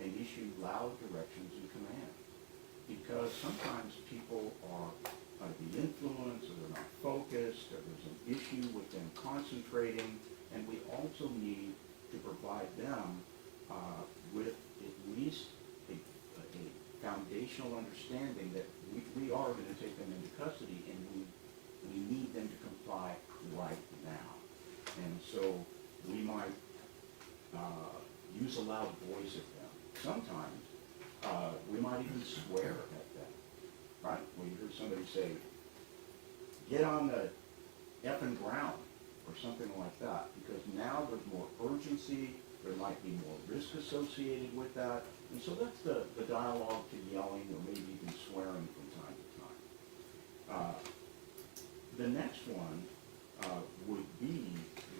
and issue loud directions and commands. Because sometimes people are under the influence, or they're not focused, or there's an issue with them concentrating, and we also need to provide them with at least a foundational understanding that we are going to take them into custody, and we need them to comply right now. And so we might use a loud voice at them. Sometimes we might even swear at them, right? When you hear somebody say, get on the effing ground, or something like that, because now there's more urgency, there might be more risk associated with that, and so that's the dialogue to yelling, or maybe even swearing from time to time. The next one would be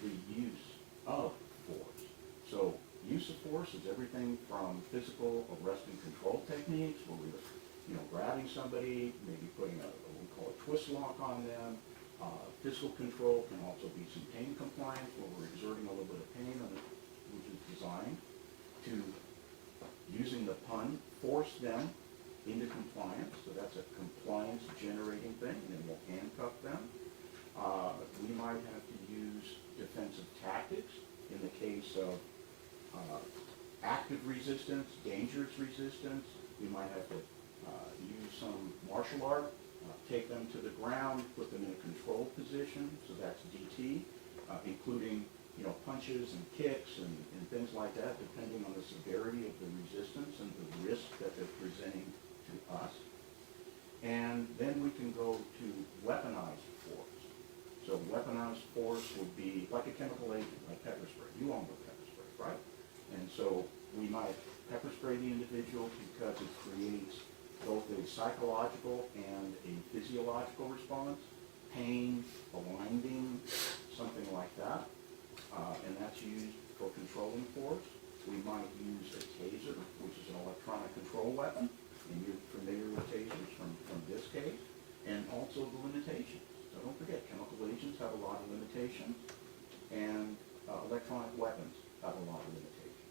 the use of force. So use of force is everything from physical arrest and control techniques, where we're grabbing somebody, maybe putting what we call a twist lock on them. Physical control can also be some pain compliance, where we're exerting a little bit of pain, which is designed to, using the pun, force them into compliance. So that's a compliance generating thing, and then we'll handcuff them. We might have to use defensive tactics in the case of active resistance, dangerous resistance. We might have to use some martial art, take them to the ground, put them in a controlled position, so that's DT, including punches and kicks and things like that, depending on the severity of the resistance and the risk that they're presenting to us. And then we can go to weaponized force. So weaponized force would be like a chemical agent, like pepper spray. You all know pepper spray, right? And so we might pepper spray the individual because it creates both a psychological and a physiological response, pain, blinding, something like that, and that's used for controlling force. We might use a taser, which is an electronic control weapon, and you're familiar with tasers from this case, and also the limitations. So don't forget, chemical agents have a lot of limitations, and electronic weapons have a lot of limitations.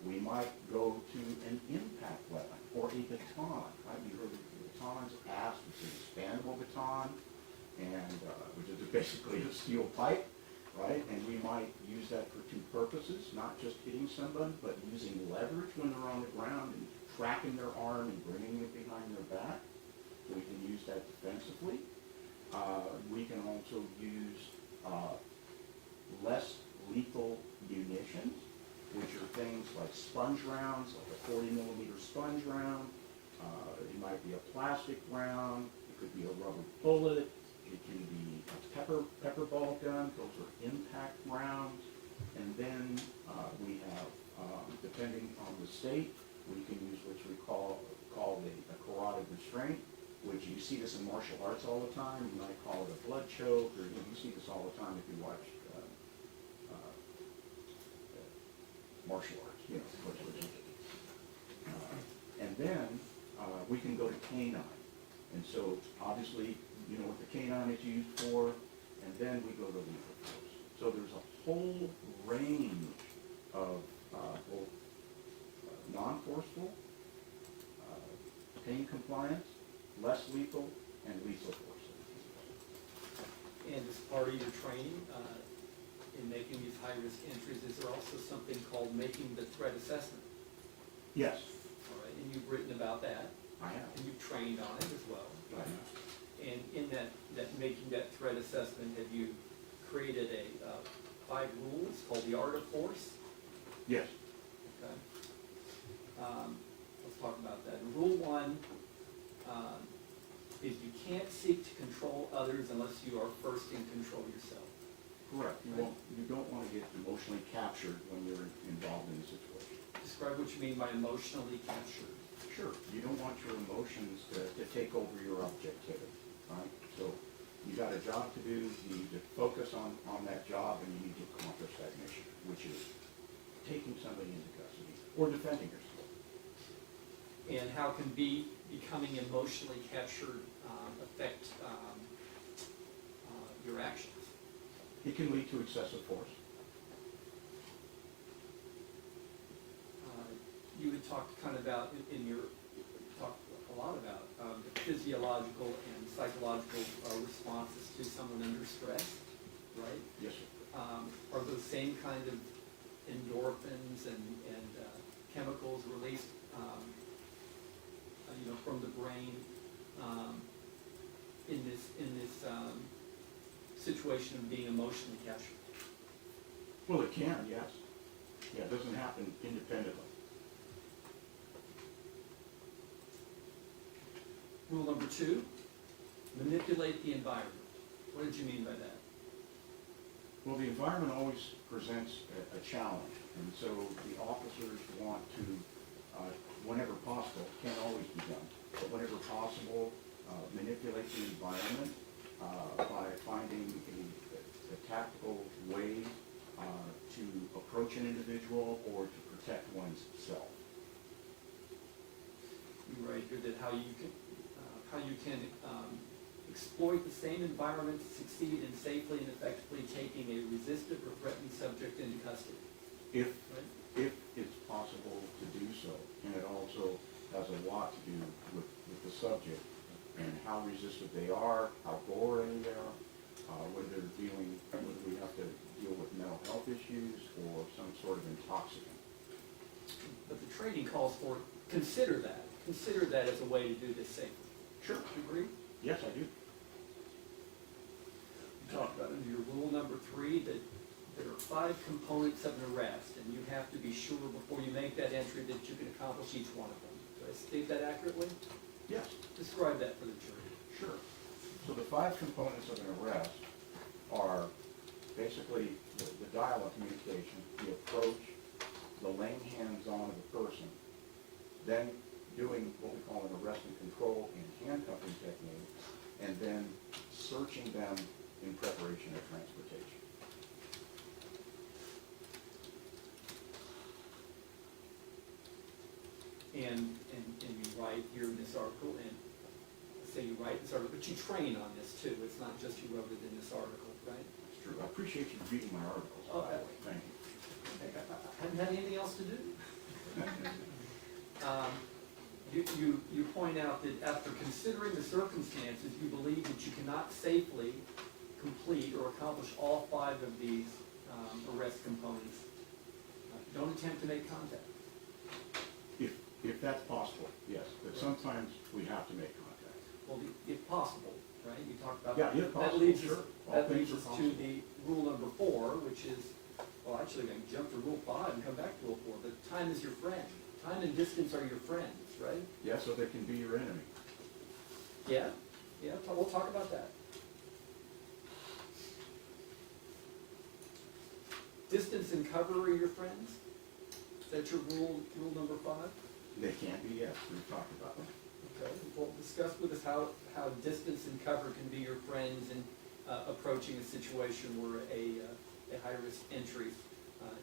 We might go to an impact weapon, or a baton, right? You heard of batons, ASP, it's an expandable baton, and which is basically a steel pipe, right? And we might use that for 2 purposes, not just hitting someone, but using leverage when they're on the ground and trapping their arm and bringing it behind their back. So we can use that defensively. We can also use less lethal munitions, which are things like sponge rounds, like a 40 millimeter sponge round. You might might be a plastic round, it could be a rubber bullet, it can be a pepper ball gun, those are impact rounds. And then we have, depending on the state, we can use what we call a carotid restraint, which you see this in martial arts all the time. You might call it a blood choke, or you see this all the time if you watch martial arts, and then we can go to canine. And so obviously, you know what the canine is used for, and then we go to lethal force. So there's a whole range of both non-forceful, pain compliance, less lethal, and lethal force. And as part of your training, in making these high-risk entries, is there also something called making the threat assessment? Yes, All right, and you've written about that, I have. and you've trained on it as well. I have. And in that making that threat assessment, have you created a 5 rules called the art of force? Yes. Okay. Let's talk about that. Rule 1 is you can't seek to control others unless you are first in control yourself. Correct. You don't want to get emotionally captured when you're involved in a situation. Describe what you mean by emotionally captured. Sure. You don't want your emotions to take over your objectivity, right? So you got a job to do, you need to focus on that job, and you need to accomplish that mission, which is taking somebody into custody or defending yourself. And how can becoming emotionally captured affect your actions? It can lead to excessive force. You had talked kind of about in your talked a lot about the physiological and psychological responses to someone under stress, right? Yes, sir. Are those same kind of endorphins and chemicals released, from the brain in this situation of being emotionally captured? Well, it can, yes. Yeah, it doesn't happen independently. Rule number 2, manipulate the environment. What did you mean by that? Well, the environment always presents a challenge, and so the officers want to, whenever possible, can't always be done, but whenever possible, manipulate the environment by finding a tactical way to approach an individual or to protect one's self. You write here that how you can exploit the same environment to succeed in safely and effectively taking a resistant or threatened subject into custody. If Right? it's possible to do so, and it also has a lot to do with the subject and how resistant they are, how boring they are, whether we have to deal with mental health issues or some sort of intoxicant. But the training calls for consider that as a way to do this safely. Sure. Do you agree? Yes, I do. You talked about under your rule number 3 that there are 5 components of an arrest, and you have to be sure before you make that entry that you can accomplish each one of them. Did I state that accurately? Yes. Describe that for the jury. Sure. So the 5 components of an arrest are basically the dialogue communication, the approach, the laying hands on of the person, then doing what we call an arrest and control and handcuffing technique, and then searching them in preparation of transportation. And you write here in this article, and say you write this article, but you train on this too. It's not just you wrote it in this article, right? It's true. I appreciate you reading my articles, by the way. Thank you. I haven't had anything else to do. You point out that after considering the circumstances, you believe that you cannot safely complete or accomplish all 5 of these arrest components. Don't attempt to make contact. If that's possible, yes, but sometimes we have to make contact. Well, if possible, right? You talked about Yeah, if that possible, leads sure. us, All that things leads are us to possible. the rule number 4, which is, well, actually, I can jump to rule 5 and come back to rule 4, but time is your friend. Time and distance are your friends, right? Yeah, so they can be your enemy. Yeah, we'll talk about that. Distance and cover are your friends? Is that your rule number 5? They can be, yes, we've talked about them. Okay, well, discuss with us how distance and cover can be your friends in approaching a situation where a high-risk entry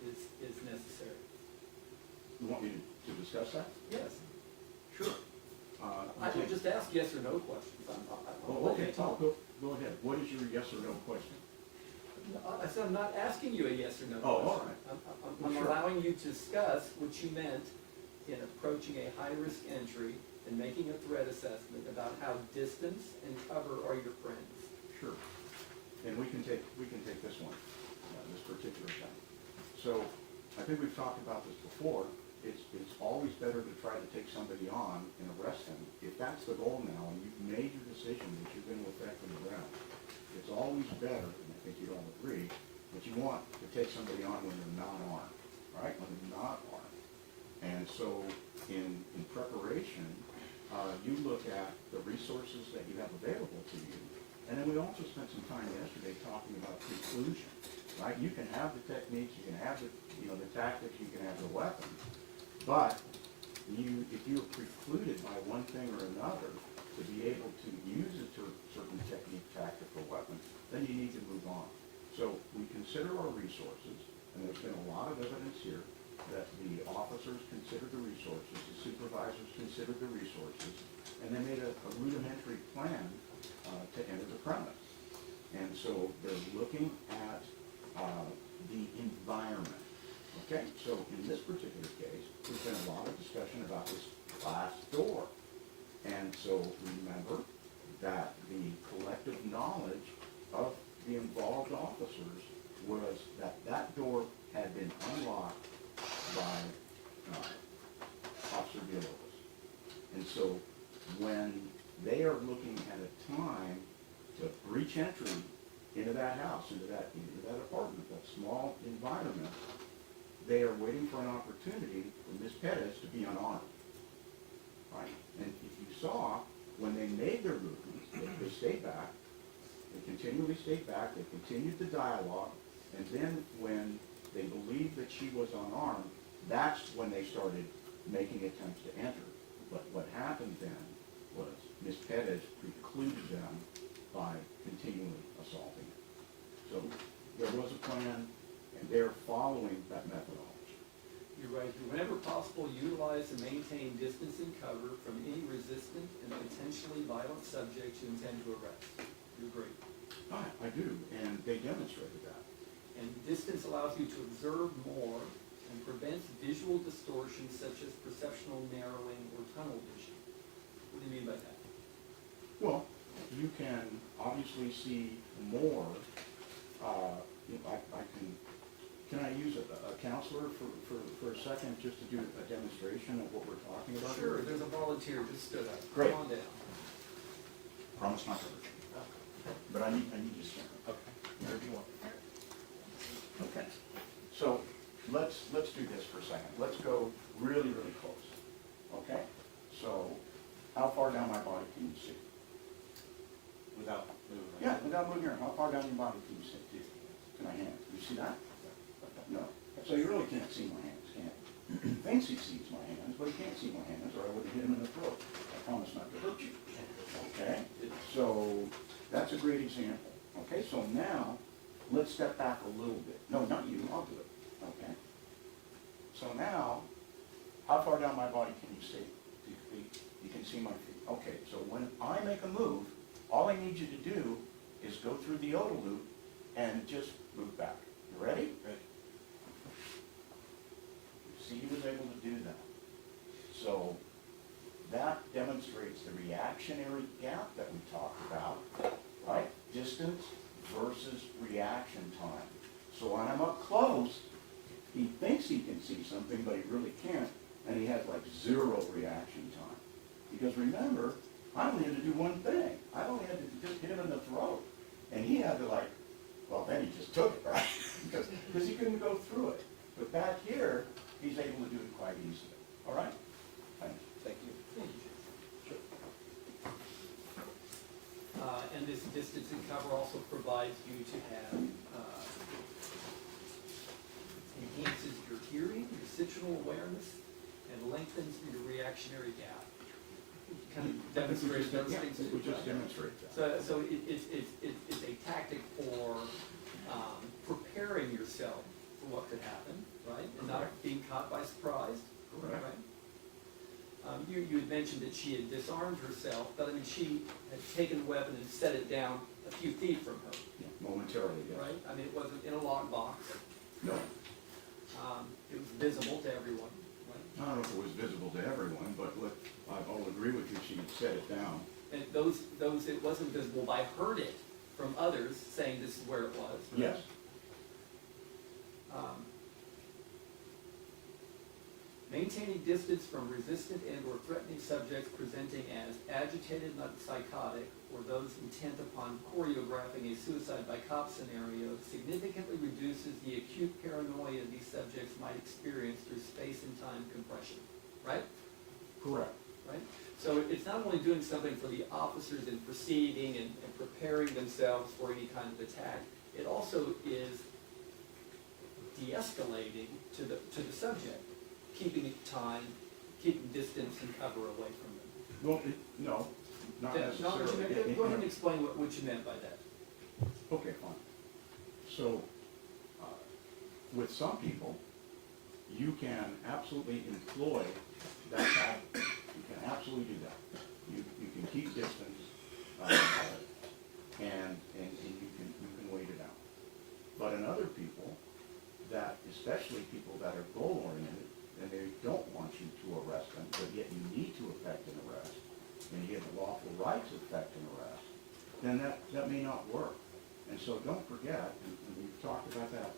is necessary. You want me to discuss that? Yes, Sure. I will just ask yes or no questions. Oh, okay, go ahead. What is your yes or no question? I said I'm not asking you a yes or no Oh, all question. right. I'm Sure. allowing you to discuss what you meant in approaching a high-risk entry and making a threat assessment about how distance and cover are your friends. Sure. And we can take this one, this particular thing. So, I think we've talked about this before. It's always better to try to take somebody on and arrest them. If that's the goal now, and you've made your decision that you're going to affect them around, it's always better, and I think you'd all agree, that you want to take somebody on when they're not armed, right? When they're not armed. And so, in preparation, you look at the resources that you have available to you. And then we also spent some time yesterday talking about preclusion, right? You can have the techniques, you can have the tactics, you can have the weapons, but if you're precluded by one thing or another to be able to use a certain technique, tactic, or weapon, then you need to move on. So we consider our resources, and there's been a lot of evidence here that the officers considered the resources, the supervisors considered the resources, and they made a rudimentary plan to enter the premise. And so they're looking at the environment. Okay, so in this particular case, there's been a lot of discussion about this glass door. And so remember that the collective knowledge of the involved officers was that that door had been unlocked by Officer Villalobos. And so when they are looking at a time to breach entry into that house, into that apartment, that small environment, they are waiting for an opportunity for Ms. Perez to be unarmed. Right? And if you saw, when they made their movements, they stayed back, they continually stayed back, they continued the dialogue, and then when they believed that she was unarmed, that's when they started making attempts to enter. But what happened then was Ms. Perez precluded them by continually assaulting her. So there was a plan, and they're following that methodology. You're right. Whenever possible, utilize and maintain distance and cover from any resistant and potentially violent subject you intend to arrest. You agree? I do, and they demonstrated that. And distance allows you to observe more and prevents visual distortions such as perceptual narrowing or tunnel vision. What do you mean by that? Well, you can obviously see more. Can I use a counselor for a second just to do a demonstration of what we're talking about? Sure, there's a volunteer just stood up. Great. Come on down. Promise not to hurt you. But I need you to stand. Okay, whatever you want. Okay. So let's do this for a second. Let's go really, really close. Okay? So how far down my body can you see? Without moving. Yeah, without moving here. How far down your body can you see? To my hand. You see that? No. So you really can't see my hands, can you? He thinks he sees my hands, but he can't see my hands, or I would have hit him in the throat. I promise not to hurt you. Okay? So that's a great example. Okay, so now let's step back a little bit. No, not you, I'll do it. Okay? So now, how far down my body can you see? You can see my feet. Okay, so when I make a move, all I need you to do is go through the OTA loop and just move back. You ready? Ready. See, he was able to do that. So that demonstrates the reactionary gap that we talked about, right? Distance versus reaction time. So when I'm up close, he thinks he can see something, but he really can't, and he has like 0 reaction time. Because remember, I only had to do one thing. I only had to just hit him in the throat. And he had to then he just took it, right? because he couldn't go through it. But back here, he's able to do it quite easily. All right? Thank you. Thank you. Thank you, Jason. Sure. distance and cover also provides you to have, enhances your hearing, your situational awareness, and lengthens your reactionary gap. Kind of demonstrates those Yeah, things. it would just right? demonstrate that. So it's a tactic for preparing yourself for what could happen, right? And not being caught by surprise. Correct. Right? You had mentioned that she had disarmed herself, but I mean, she had taken the weapon and set it down a few feet from her, Yeah, momentarily, yes. right? I mean, it wasn't in a lockbox. No, It was visible to everyone, right? I don't know if it was visible to everyone, but I'll agree with you, she set it down. And those, it wasn't visible, but I heard it from others saying this is where it was. Yes. Maintaining distance from resistant and or threatening subjects presenting as agitated, not psychotic, or those intent upon choreographing a suicide by cop scenario significantly reduces the acute paranoia these subjects might experience through space and time compression, right? Correct. Right? So it's not only doing something for the officers in proceeding and preparing themselves for any kind of attack, it also is de-escalating to the subject, keeping time, keeping distance and cover away from them. Well, no, not That's not what you necessarily. meant. Go ahead and explain what you meant by that. Okay, fine. So, with some people, you can absolutely employ that tactic. You can absolutely do that. You can keep distance, and you can wait it out. But in other people, that especially people that are goal-oriented, and they don't want you to arrest them, but yet you need to effect an arrest, and you have the lawful right to effect an arrest, then that may not work. And so don't forget, and we've talked about that,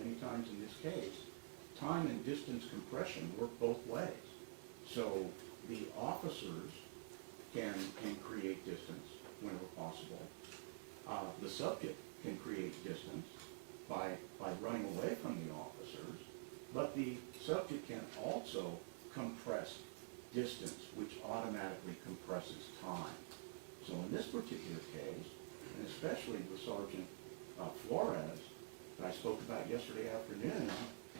many times in this case, time and distance compression work both ways. So the officers can create distance whenever possible. The subject can create distance by running away from the officers, but the subject can also compress distance, which automatically compresses time. So in this particular case, and especially with Sergeant Flores, that I spoke about yesterday afternoon,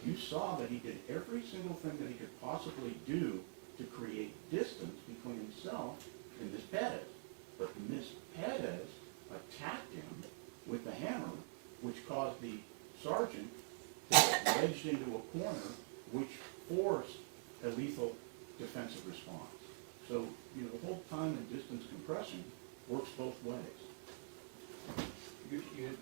you saw that he did every single thing that he could possibly do to create distance between himself and Ms. Perez. But Ms. Perez attacked him with the hammer, which caused the sergeant to get wedged into a corner, which forced a lethal defensive response. So, the whole time and distance compression works both ways. You had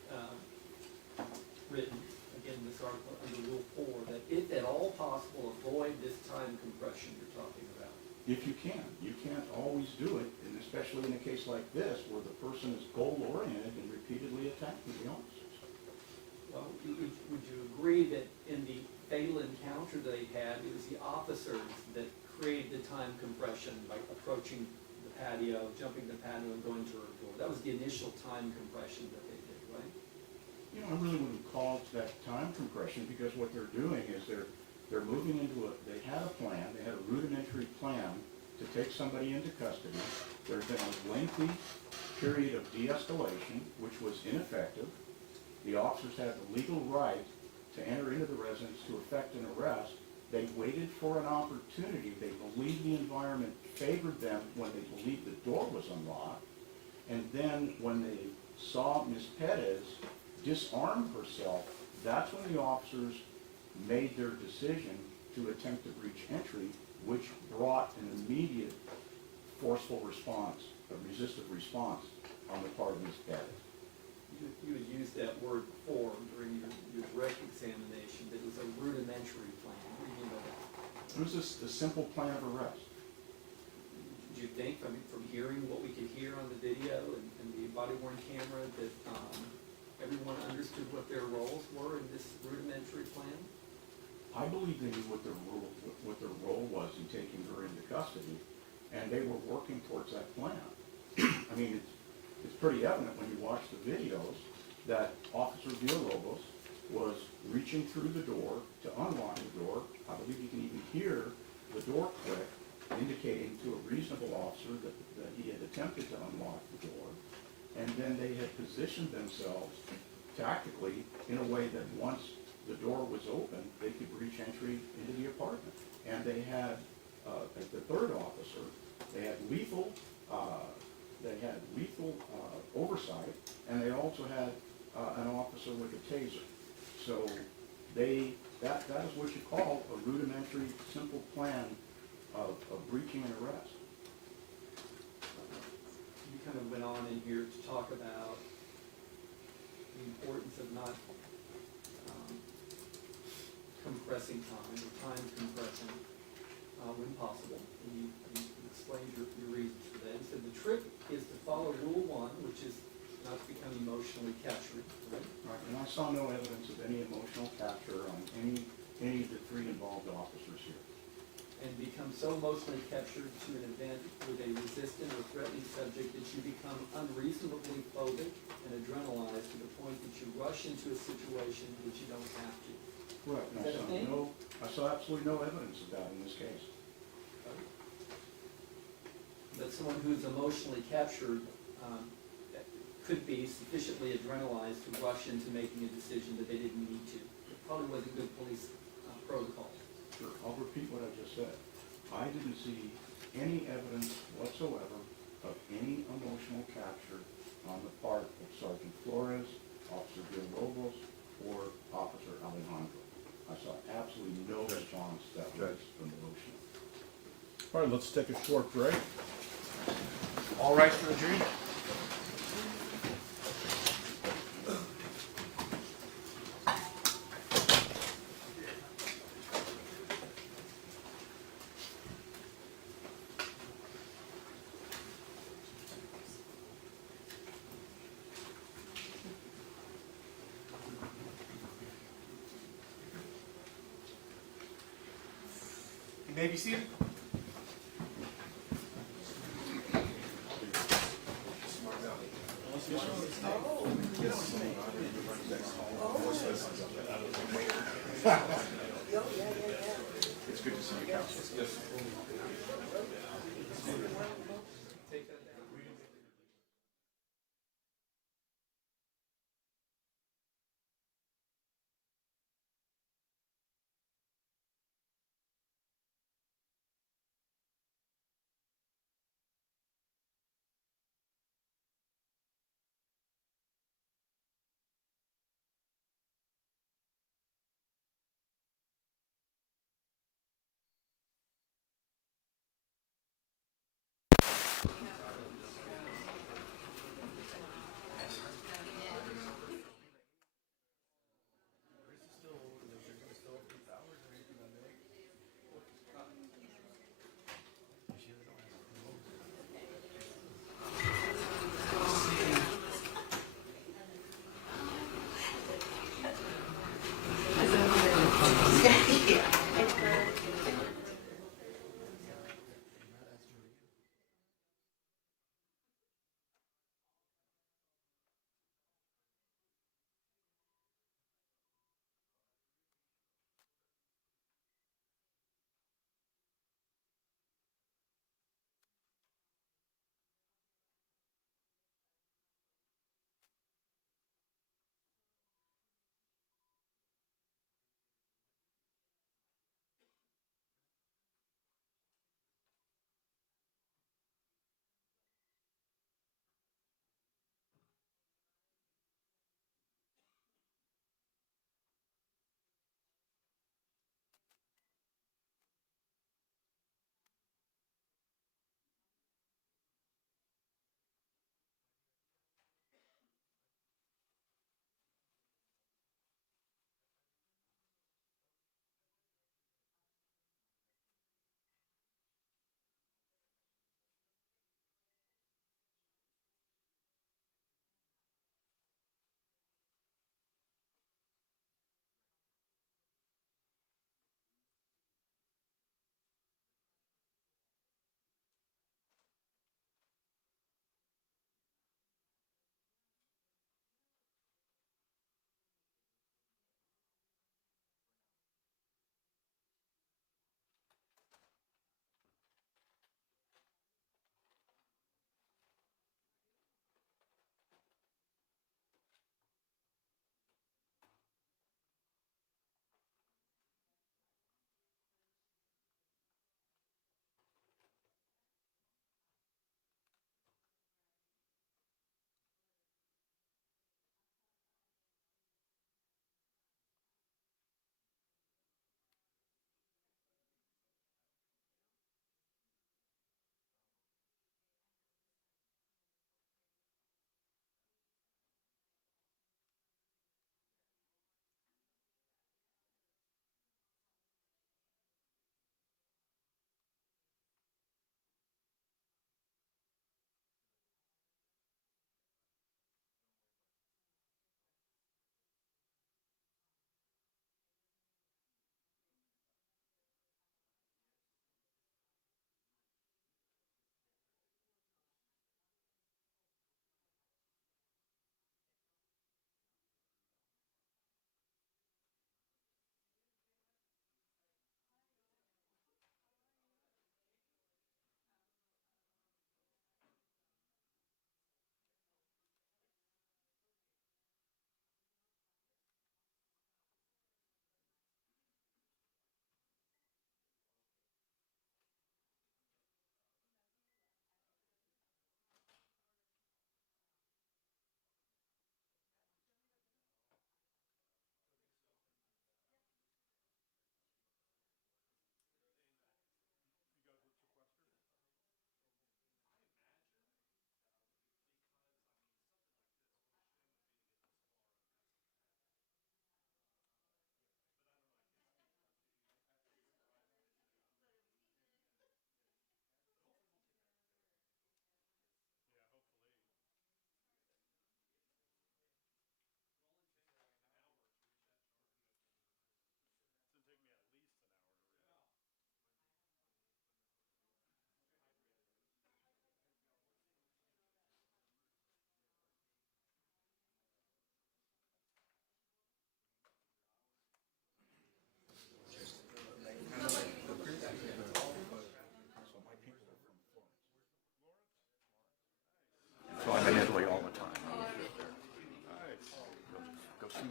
written, again, in this article under Rule 4, that if at all possible, avoid this time compression you're talking about. If you can. You can't always do it, and especially in a case like this, where the person is goal-oriented and repeatedly attacking the officers. Well, would you agree that in the fatal encounter they had, it was the officers that created the time compression by approaching the patio, jumping the patio, and going to her door? That was the initial time compression that they did, right? I really wouldn't call it that time compression, because what they're doing is they're moving into they had a plan, they had a rudimentary plan to take somebody into custody. There's been a lengthy period of de-escalation, which was ineffective. The officers had the legal right to enter into the residence to effect an arrest. They waited for an opportunity. They believed the environment favored them when they believed the door was unlocked. And then when they saw Ms. Perez disarm herself, that's when the officers made their decision to attempt to breach entry, which brought an immediate forceful response, a resistive response on the part of Ms. Perez. You had used that word before during your direct examination, that it was a rudimentary plan. What do you mean by that? It was just a simple plan of arrest. Do you think, from hearing what we could hear on the video and the body-worn camera, that everyone understood what their roles were in this rudimentary plan? I believe they knew what their role was in taking her into custody, and they were working towards that plan. I mean, it's pretty evident when you watch the videos that Officer Villalobos was reaching through the door to unlock the door. I believe you can even hear the door click, indicating to a reasonable officer that he had attempted to unlock the door. And then they had positioned themselves tactically in a way that once the door was open, they could breach entry into the apartment. And they had, as the third officer, they had lethal oversight, and they also had an officer with a taser. So that is what you call a rudimentary, simple plan of breaching an arrest. You kind of went on in here to talk about the importance of not compressing time, or time compression, when possible. And you explained your reasons for that. You said the trick is to follow Rule 1, which is not to become emotionally captured, right? Right, and I saw no evidence of any emotional capture on any of the three involved officers here. And become so emotionally captured to an event with a resistant or threatening subject that you become unreasonably phobic and adrenalized to the point that you rush into a situation that you don't have to. Correct. Is that a thing? I saw absolutely no evidence of that in this case. That someone who's emotionally captured could be sufficiently adrenalized to rush into making a decision that they didn't need to. It probably wasn't good police protocol. Sure, I'll repeat what I just said. I didn't see any evidence whatsoever of any emotional capture on the part of Sergeant Flores, Officer Villalobos, or Officer Alejandro. I saw absolutely no response that was emotional. All right, let's take a short break. All rise for the jury. You may be seated. It's good to see you, Counsel. Take that down.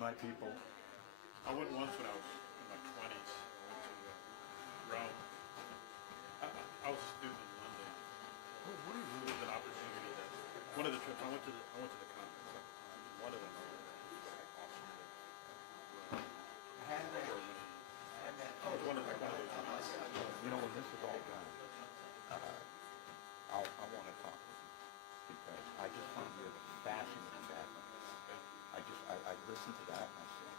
my people. I went once when I was in my 20s. I went to Rome. I was a student in London. It was an opportunity. One of the trips I went to the conference. One of them. Oh, it was one of those. You know, when this is all done, I want to talk with you because I just find you a fascinating background. I listened to that and I said,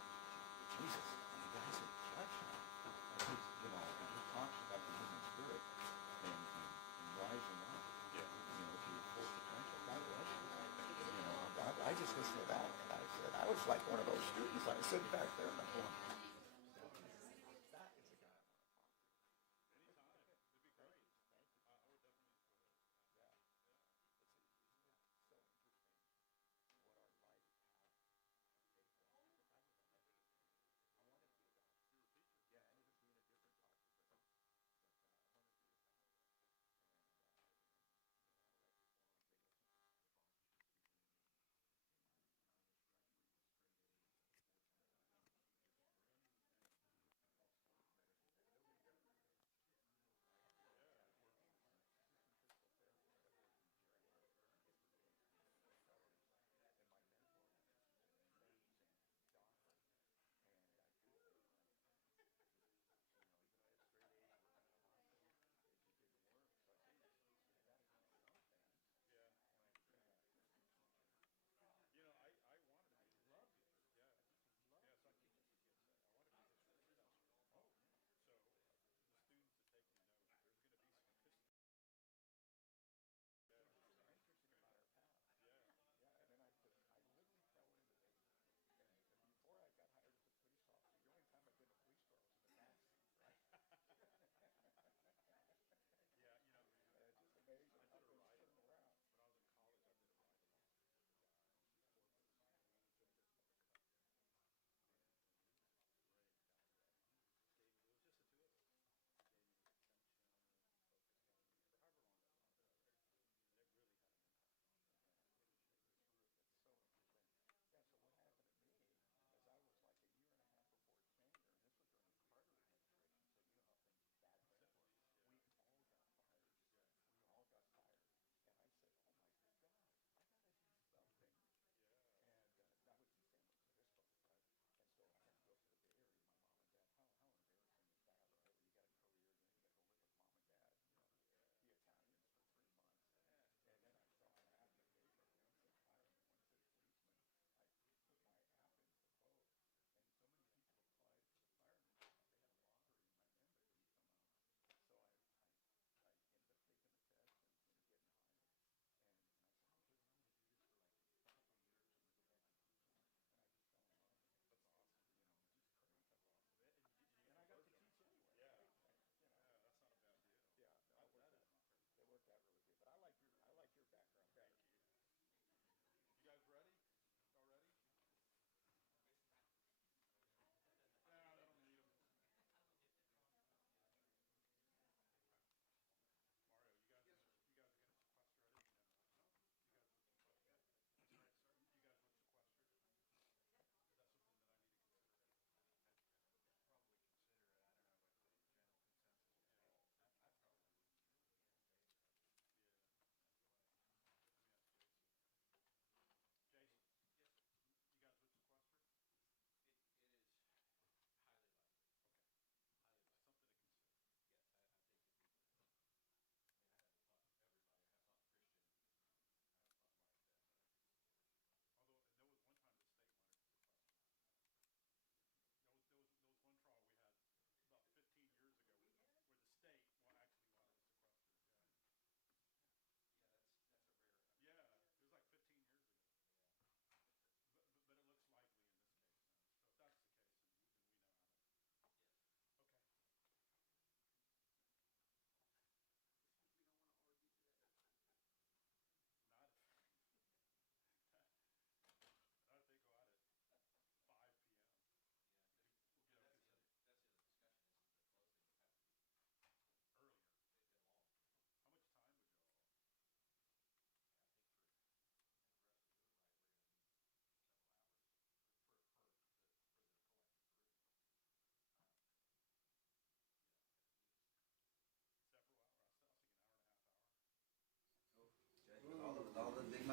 Jesus, the guy's a judge now. And he's, you know, he just talks about the human spirit and rising up, you know, to your full potential. God bless you. You know, I just listened to that and I said, I was like one of those students. I was sitting back there and I'm going, that is the guy I want to talk to. Anytime. It'd be great. Thank you. I would definitely enjoy it. Yeah. Isn't it so interesting what our life path takes us? I was a doctor. I wanted to be a doctor. You were a teacher. Yeah, I ended up being a different doctor, but I wanted to be a doctor. And you know, like this one, they listen to talk to people in minus record straight A's, 4 times a week.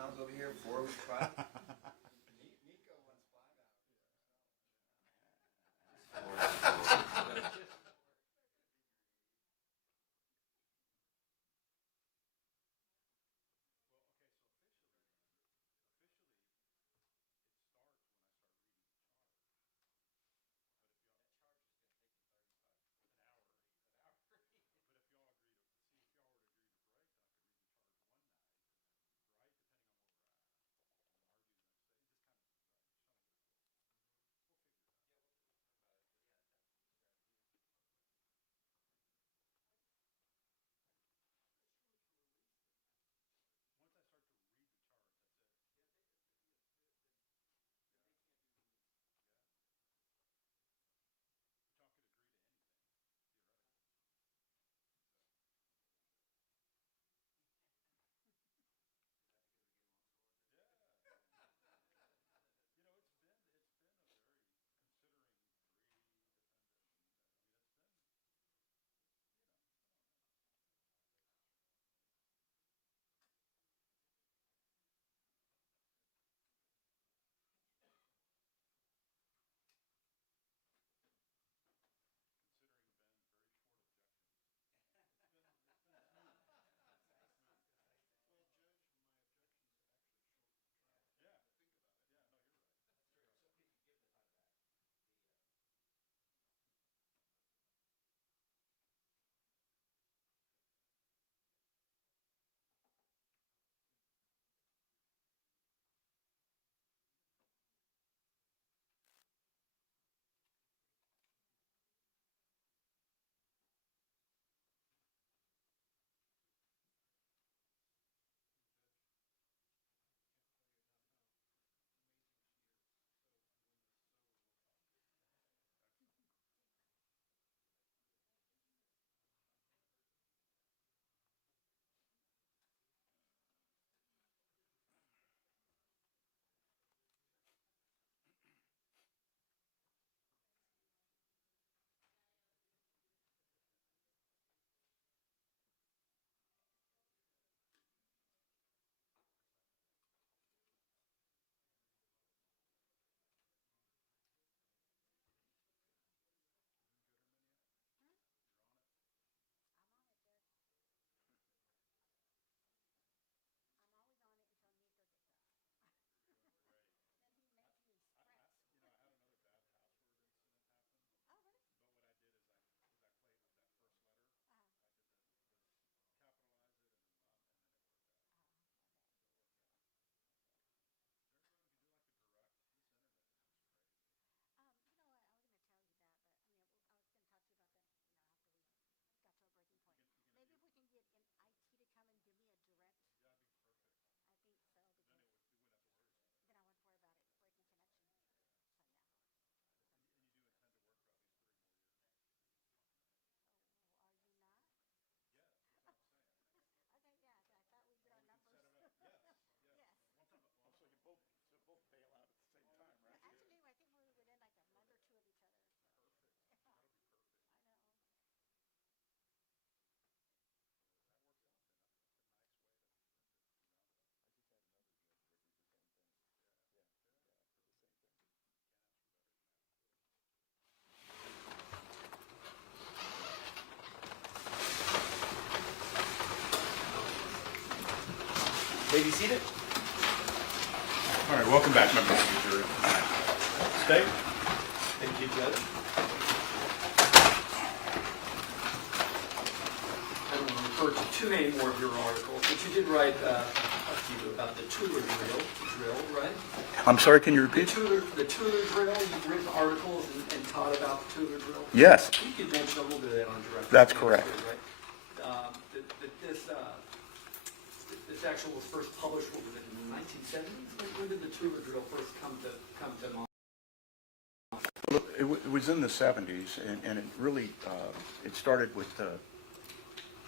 miles over here, 405. Nico wants 5 hours. Well, okay, so officially, it starts when I start reading the charge. But if y'all, That charge is gonna take you 35, an hour, an hour. but if y'all agree to, see, if y'all were to agree to break, then I could read the charge one night, and then, right, depending on where we're at. And argue the next day, it just kind of, just trying to get a feel for it. We'll figure it out. Yeah, we'll talk about it, but yeah, that's the strategy. I'm not sure we can release the charges. Once I start to read the charge, that's it. Yeah, then they can't be released. Yeah. But y'all could agree to anything, theoretically. So, Is that because we get along so well? yeah. It's been a very, considering 3 defendants, and, I mean, it's been, it's been all right. Considering Ben, very short objections. It's been smooth. Smooth. Well, Judge, my objections actually shorten the trial. Yeah. Think about it. Yeah, no, you're right. That's true, so give him the time back. Judge, I can't tell you enough how amazing she is. So humble and so low cost. Excellent. You doing good, Herminia? You're on it? I'm on it, Judge. I'm always on it until Nico gets up. You're doing great. Then he makes me stress. I had another bad password incident happen, Oh, really? but what I did is I played with that first letter. Uh-huh. I did the capitalize it and then and then it worked out. Okay. So it worked out. Is there any way we can do like a direct? This internet is just crazy. You know what? I was going to tell you that, but I mean, I was going to talk to you about that, after we got to a breaking point. Maybe if we can get an IT to come and give me a direct, Yeah, that'd be perfect. I think so, Because then because you wouldn't have to worry about it. then I wouldn't worry about it breaking connection. So, yeah. And you do intend to work for at least 3 more years? Oh, are you not? Yes, that's what I'm saying. Okay, yeah, I thought we'd get Well, our we can numbers. set it up. Yes, yes. Yes. Well, I'm talking about, well, So you both bail out at the same time, right? Actually, I think we were within like a month or two of each other. So. perfect. Yeah, That'll be perfect. I know. So that works out then. That's a nice way to round it up. I just had another judge that did the same thing. Yeah. Yeah, for the same thing. Can't ask for better than that. May be seated. All right, welcome back, members of the jury. State. Thank you, Judge. I don't want to refer to too many more of your articles, but you did write a few about the Tuller drill, right? I'm sorry, can you The repeat? Tuller drill, you've written articles and taught about the Tuller drill? Yes. You could mention a little bit of that on direct. That's correct. Right? This actual was first published, what was it, in the 1970s? When did the Tuller drill first come to mind? It was in the 70s, and it really, it started with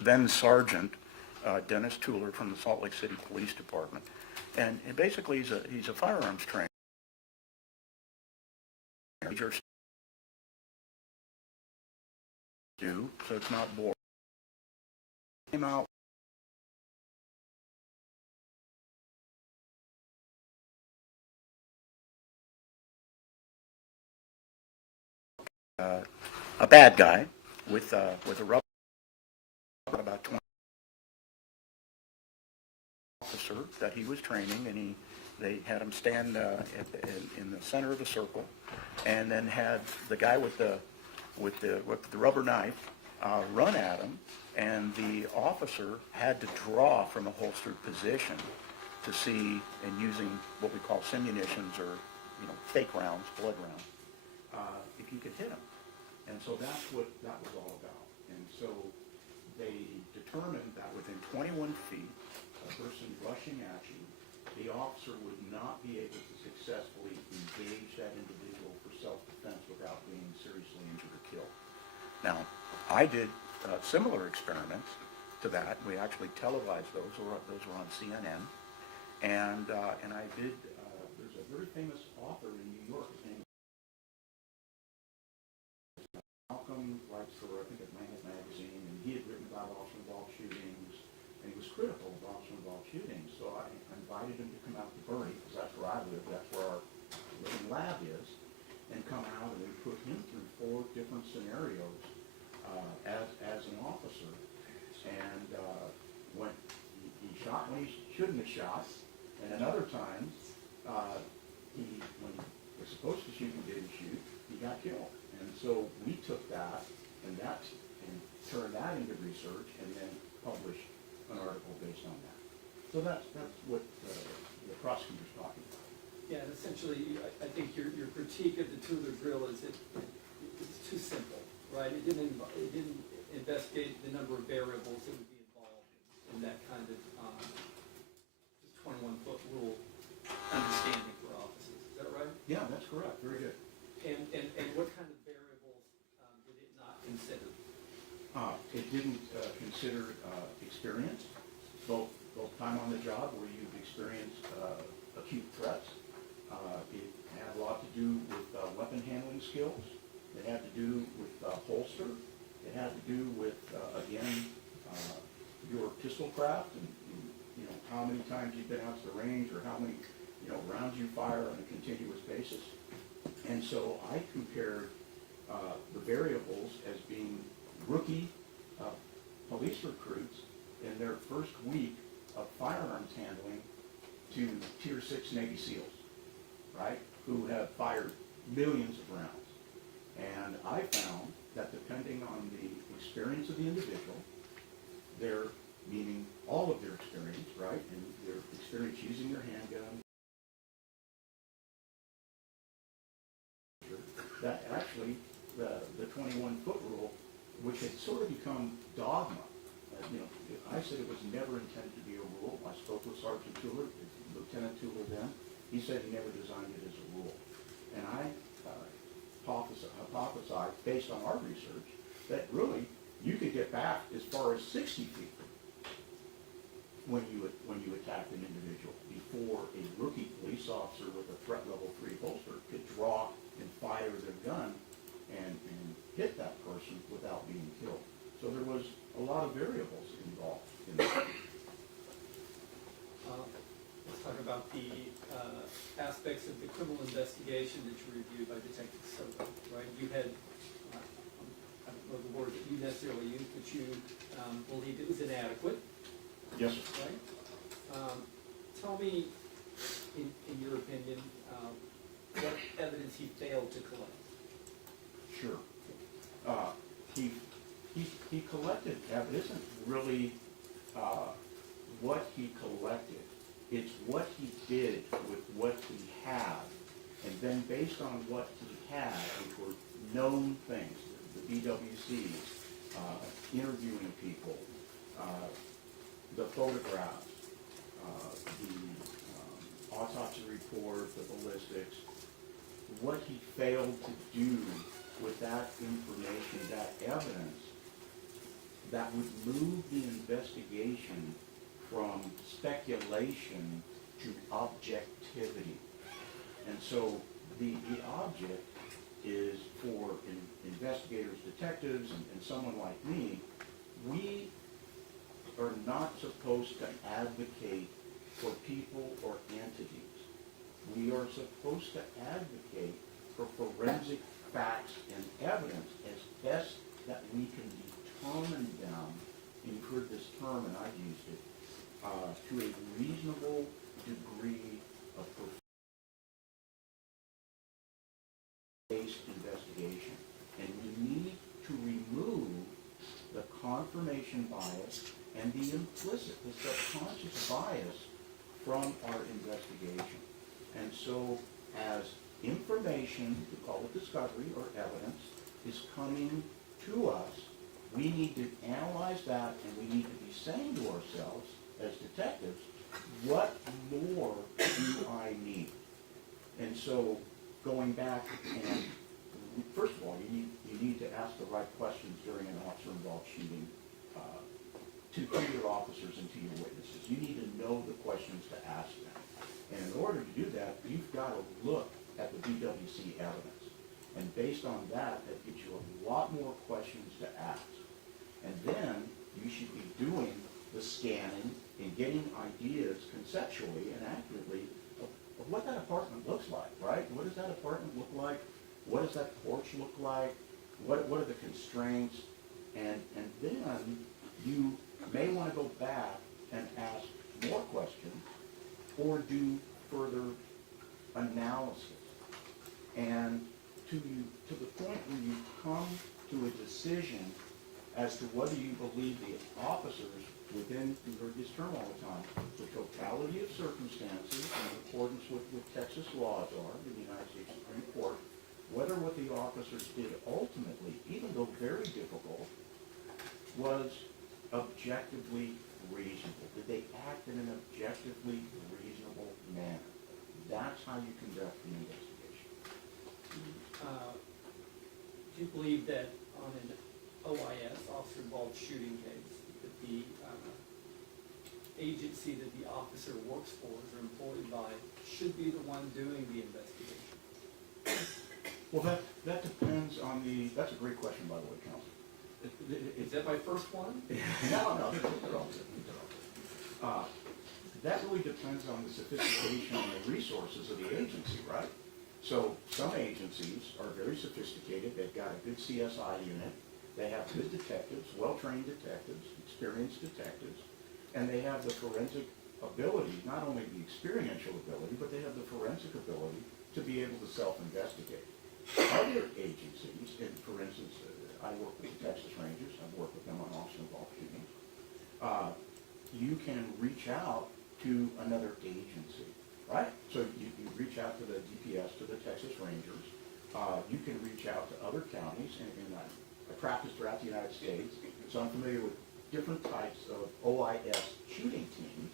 then Sergeant Dennis Tuller from the Salt Lake City Police Department. And basically, he's a firearms trainer. So it's not boring. Came out a bad guy with a rubber about 20 officer that he was training, and they had him stand in the center of the circle, and then had the guy with the rubber knife run at him, and the officer had to draw from a holstered position to see, and using what we call simunitions, or fake rounds, blood rounds, if you could hit him. And so that's what that was all about. And so they determined that within 21 feet, a person rushing at you, the officer would not be able to successfully engage that individual for self-defense without being seriously injured or killed. Now, I did similar experiments to that. We actually televised those. Those were on CNN. And I did, there's a very famous author in New York, his name is Malcolm, writes for, I think, Atlantic Magazine, and he had written about officer-involved shootings, and he was critical of officer-involved shootings. So I invited him to come out to Bernie, because that's where I live, that's where our living lab is, and come out, and we put him through 4 different scenarios as an officer. And when he shot when he shouldn't have shot, and then other times, when he was supposed to shoot and didn't shoot, he got killed. And so we took that and turned that into research, and then published an article based on that. So that's what the prosecutor's talking about. Yeah, and essentially, I think your critique of the Tudor drill is it's too simple, right? It didn't investigate the number of variables that would be involved in that kind of just 21-foot rule understanding for officers. Is that right? Yeah, that's correct. Very good. And what kind of variables did it not consider? It didn't consider experience, both time on the job where you've experienced acute threats. It had a lot to do with weapon handling skills. It had to do with holster. It had to do with, again, your pistol craft, and how many times you've been out to the range, or how many rounds you fire on a continuous basis. And so I compared the variables as being rookie police recruits in their first week of firearms handling to Tier 6 Navy SEALs, right, who have fired millions of rounds. And I found that depending on the experience of the individual, meaning all of their experience, right, and their experience using their handgun, that actually the 21-foot rule, which had sort of become dogma. I said it was never intended to be a rule. I spoke with Sergeant Tuller, Lieutenant Tuller then. He said he never designed it as a rule. And I hypothesized, based on our research, that really you could get back as far as 60 feet when you attacked an individual before a rookie police officer with a threat level 3 holster could draw and fire their gun and hit that person without being killed. So there was a lot of variables involved in that. Let's talk about the aspects of the criminal investigation that you reviewed by Detective Soto, right? You had, I don't know the word that you necessarily used, but you believed it was inadequate. Yes, sir. Right? Tell me, in your opinion, what evidence he failed to collect. Sure. He collected evidence. It isn't really what he collected. It's what he did with what he had. And then based on what he had, which were known things, the BWCs, interviewing people, the photographs, the autopsy report, the ballistics, what he failed to do with that information, that evidence, that would move the investigation from speculation to objectivity. And so the object is for investigators, detectives, and someone like me, we are not supposed to advocate for people or entities. We are supposed to advocate for forensic facts and evidence as best that we can determine them, and you've heard this term and I've used it, to a reasonable degree of based investigation. And we need to remove the confirmation bias and the implicit, the subconscious bias from our investigation. And so as information, we call it discovery or evidence, is coming to us, we need to analyze that, and we need to be saying to ourselves as detectives, what more do I need? And so going back, and first of all, you need to ask the right questions during an officer-involved shooting to your officers and to your witnesses. You need to know the questions to ask them. And in order to do that, you've got to look at the BWC evidence. And based on that, that gives you a lot more questions to ask. And then you should be doing the scanning and getting ideas conceptually and accurately of what that apartment looks like, right? What does that apartment look like? What does that porch look like? What are the constraints? And then you may want to go back and ask more questions or do further analysis. And to the point where you come to a decision as to whether you believe the officers within, you heard this term all the time, the totality of circumstances in accordance with what Texas laws are in the United States Supreme Court, whether what the officers did ultimately, even though very difficult, was objectively reasonable. Did they act in an objectively reasonable manner? That's how you conduct the investigation. Do you believe that on an OIS, officer-involved shooting case, that the agency that the officer works for or employed by should be the one doing the investigation? Well, that depends on the, that's a great question, by the way, Counsel. Is that my first one? No, they're all good. That really depends on the sophistication and the resources of the agency, right? So some agencies are very sophisticated. They've got a good CSI unit. They have good detectives, well-trained detectives, experienced detectives, and they have the forensic ability, not only the experiential ability, but they have the forensic ability to be able to self-investigate. Other agencies, and for instance, I work with the Texas Rangers. I've worked with them on officer-involved shootings. You can reach out to another agency, right? So you reach out to the DPS, to the Texas Rangers. You can reach out to other counties, and I practice throughout the United States, so I'm familiar with different types of OIS shooting teams.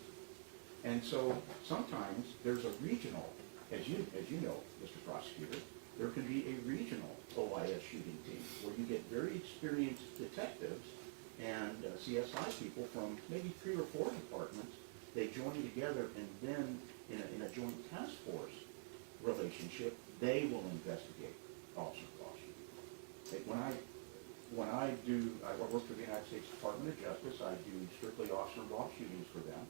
And so sometimes there's a regional, as you know, Mr. Prosecutor, there can be a regional OIS shooting team where you get very experienced detectives and CSI people from maybe 3 or 4 departments. They join together, and then in a joint task force relationship, they will investigate officer-involved shooting. When I work for the United States Department of Justice, I do strictly officer-involved shootings for them.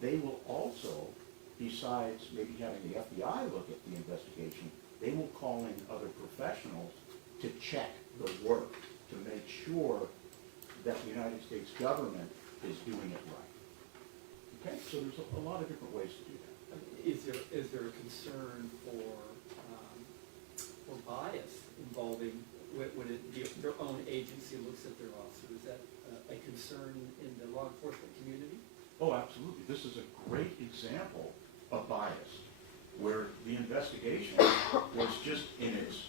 They will also, besides maybe having the FBI look at the investigation, they will call in other professionals to check the work, to make sure that the United States government is doing it right. Okay, so there's a lot of different ways to do that. Is there a concern for bias involving when their own agency looks at their officer? Is that a concern in the law enforcement community? Oh, absolutely. This is a great example of bias, where the investigation was just in its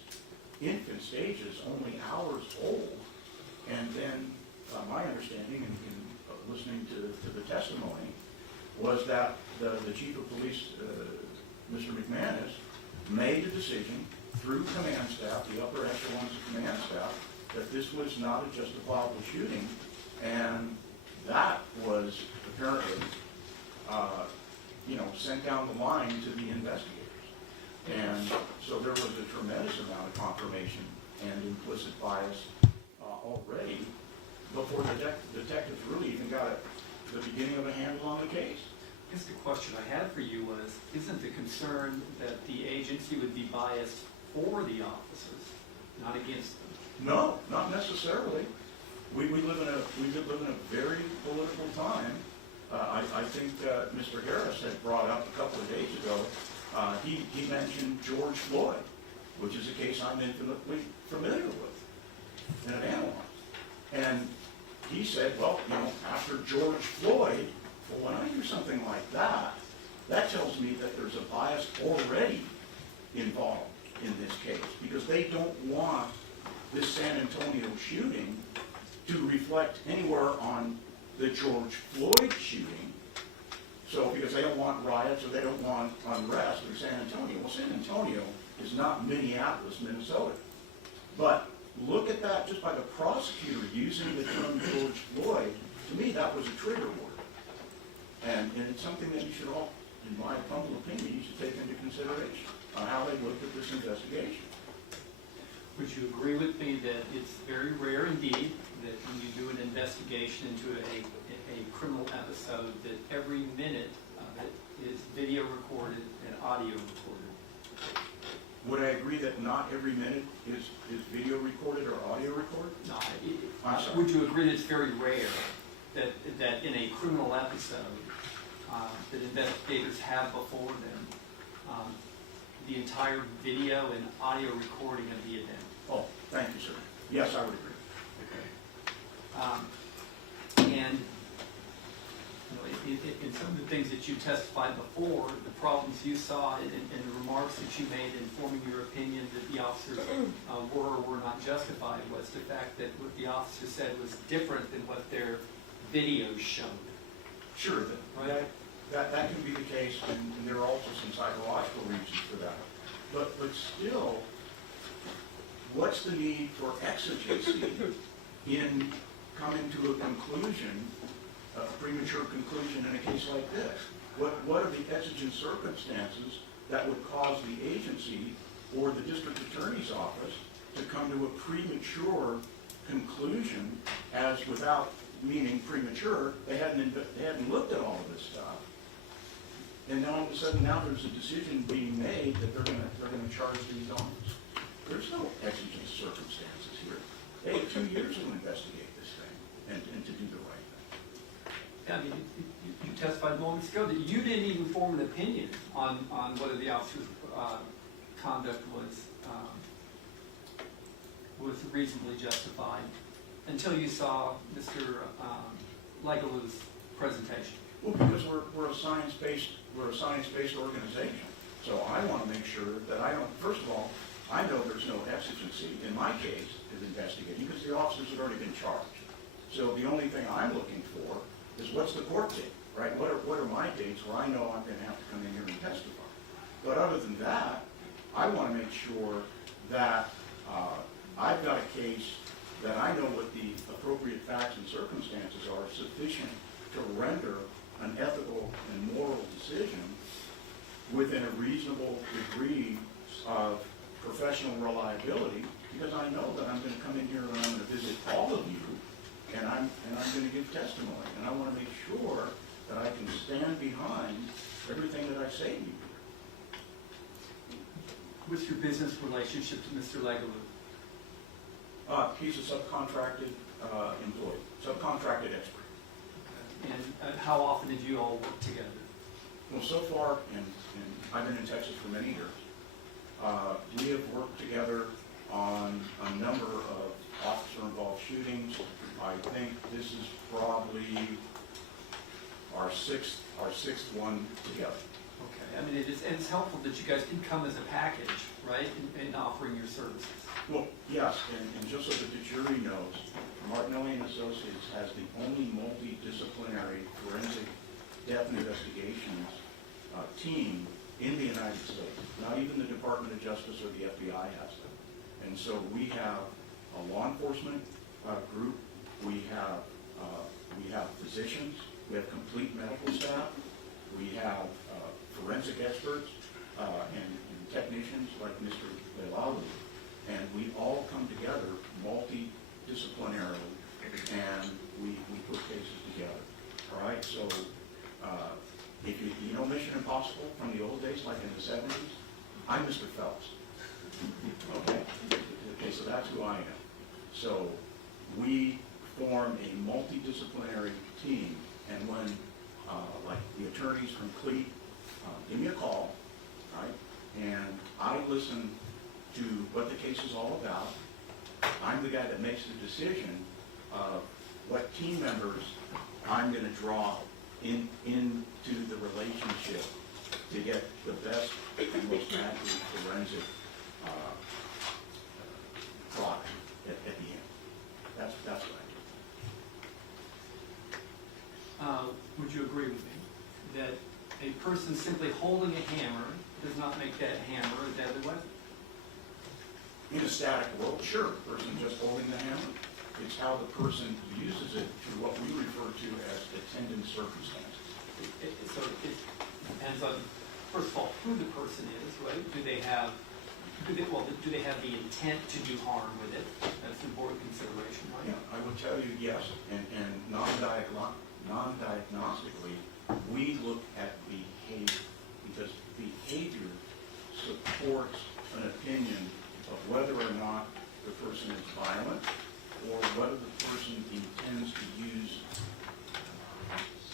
infant stages, only hours old, and then my understanding in listening to the testimony was that the chief of police, Mr. McManus, made the decision through command staff, the upper echelons of command staff, that this was not a justifiable shooting, and that was apparently, sent down the line to the investigators. And so there was a tremendous amount of confirmation and implicit bias already before the detectives really even got the beginning of a handle on the case. I guess the question I had for you was, isn't the concern that the agency would be biased for the officers, not against them. No, not necessarily. We live in a very political time. I think Mr. Harris had brought up a couple of days ago, he mentioned George Floyd, which is a case I'm intimately familiar with and have analyzed. And he said, well, after George Floyd, well, when I do something like that, that tells me that there's a bias already involved in this case, because they don't want this San Antonio shooting to reflect anywhere on the George Floyd shooting. So, because they don't want riots or they don't want unrest in San Antonio. Well, San Antonio is not Minneapolis, Minnesota. But look at that just by the prosecutor using the term George Floyd. To me, that was a trigger word. And it's something that you should all, in my humble opinion, you should take into consideration on how they looked at this investigation. Would you agree with me that it's very rare indeed that when you do an investigation into a criminal episode, that every minute of it is video recorded and audio recorded? Would I agree that not every minute is video recorded or audio recorded? No, I'm sorry. would you agree that it's very rare that in a criminal episode that investigators have before them the entire video and audio recording of the event? Oh, thank you, sir. Yes, I would agree. And in some of the things that you testified before, the problems you saw and the remarks that you made in forming your opinion that the officers were or were not justified was the fact that what the officer said was different than what their videos showed. Sure, that can be the case, and there are also some psychological reasons for that. But still, what's the need for exigency in coming to a conclusion, a premature conclusion in a case like this? What are the exigent circumstances that would cause the agency or the district attorney's office to come to a premature conclusion, as without meaning premature, they hadn't looked at all of this stuff, and then all of a sudden now there's a decision being made that they're going to charge these officers. There's no exigent circumstances here. They had 2 years to investigate this thing and to do the right thing. I mean, you testified moments ago that you didn't even form an opinion on whether the officer's conduct was reasonably justified until you saw Mr. Legalu's presentation. Well, because we're a science-based organization. So I want to make sure that first of all, I know there's no exigency in my case of investigating because the officers had already been charged. So the only thing I'm looking for is what's the court date, right? What are my dates where I know I'm going to have to come in here and testify? But other than that, I want to make sure that I've got a case that I know what the appropriate facts and circumstances are sufficient to render an ethical and moral decision within a reasonable degree of professional reliability, because I know that I'm going to come in here and I'm going to visit all of you, and I'm going to give testimony, and I want to make sure that I can stand behind everything that I say to you. What's your business relationship to Mr. Legalu? He's a subcontracted employee, subcontracted expert. And how often did you all work together? Well, so far, and I've been in Texas for many years, we have worked together on a number of officer-involved shootings. I think this is probably our sixth one together. Okay, I mean, it's helpful that you guys can come as a package, right, in offering your services. Well, yes, and just so that the jury knows, Martinelli and Associates has the only multidisciplinary forensic death investigations team in the United States. Not even the Department of Justice or the FBI has them. And so we have a law enforcement group. We have physicians. We have complete medical staff. We have forensic experts and technicians like Mr. Legalu. And we all come together multidisciplinarily, and we put cases together. All right, so if you know Mission Impossible from the old days, like in the 70s, I'm Mr. Phelps. Okay? Okay, so that's who I am. So we form a multidisciplinary team, and when, like the attorneys from CLEAT, give me a call, right? And I listen to what the case is all about. I'm the guy that makes the decision of what team members I'm going to draw into the relationship to get the best and most accurate forensic product at the end. That's what I do. Would you agree with me that a person simply holding a hammer does not make that hammer a deadly weapon? In a static world, sure, the person just holding the hammer. It's how the person uses it through what we refer to as attendant circumstances. So it depends on, first of all, who the person is, right? Do they have the intent to do harm with it? That's an important consideration, right? Yeah, I would tell you yes, and non-diagnostically, we look at behavior, because behavior supports an opinion of whether or not the person is violent or whether the person intends to use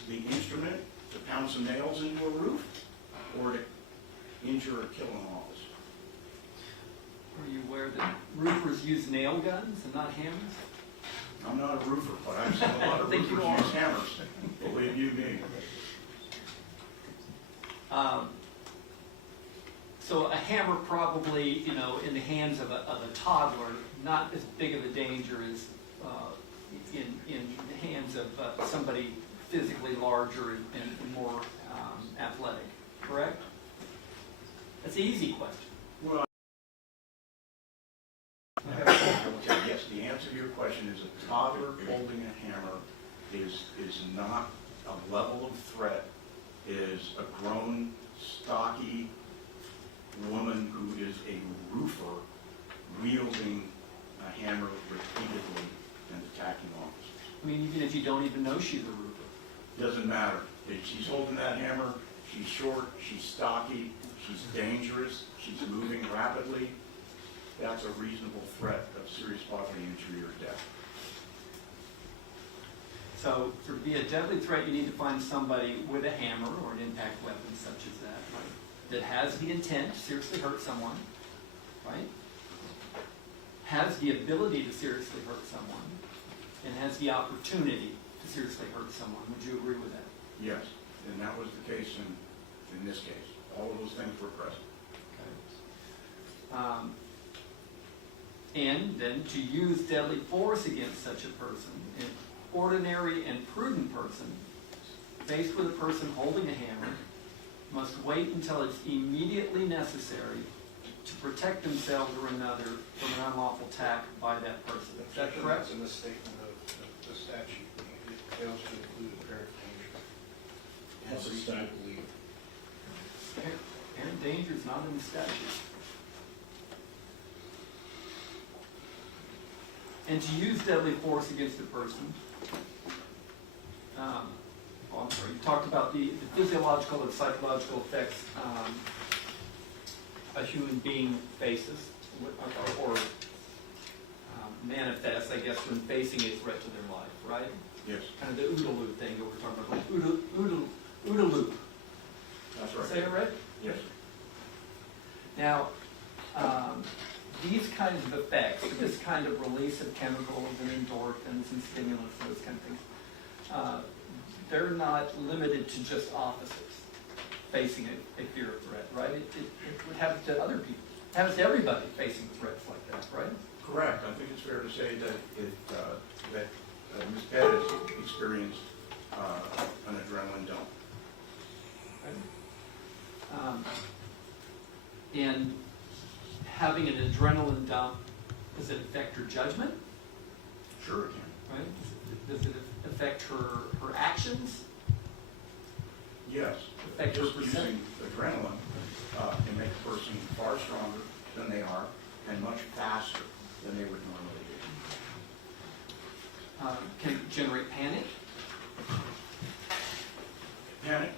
the instrument to pound some nails into a roof or to injure or kill an officer. Are you aware that roofers use nail guns and not hammers? I'm not a roofer, but I've seen a lot of I think you roofers are. use hammers. Believe you me. So a hammer probably, in the hands of a toddler, not as big of a danger as in the hands of somebody physically larger and more athletic, correct? That's an easy question. Well, yes, the answer to your question is a toddler holding a hammer is not a level of threat, is a grown, stocky woman who is a roofer wielding a hammer repeatedly and attacking officers. I mean, even if you don't even know she's a roofer. Doesn't matter. If she's holding that hammer, she's short, she's stocky, she's dangerous, she's moving rapidly, that's a reasonable threat of serious bodily injury or death. So to be a deadly threat, you need to find somebody with a hammer or an impact weapon such as that, right? That has the intent to seriously hurt someone, right? Has the ability to seriously hurt someone, and has the opportunity to seriously hurt someone. Would you agree with that? Yes, and that was the case in this case. All of those things were present. Okay. And then to use deadly force against such a person, an ordinary and prudent person, faced with a person holding a hammer, must wait until it's immediately necessary to protect themselves or another from an unlawful attack by that person. Is that correct? That's in the statement of the statute. It fails to include apparent danger. What's the statute? Apparent danger is not in the statute. And to use deadly force against a person, I'm sorry, you talked about the physiological and psychological effects a human being faces, or manifests, I guess, when facing a threat to their life, right? Yes, Kind of the OODA loop thing that we're talking about, like OODA loop. that's right. Say it right? Yes. Now, these kinds of effects, this kind of release of chemicals and endorphins and stimulants, those kind of things, they're not limited to just officers facing a fear of threat, right? It would happen to other people. It happens to everybody facing threats like that, right? Correct. I think it's fair to say that Ms. Perez experienced an adrenaline dump. And having an adrenaline dump, does it affect her judgment? Sure it can. Right? Does it affect her actions? Yes. Affect her Just perception? using adrenaline can make a person far stronger than they are and much faster than they would normally do. Can it generate panic? Panic,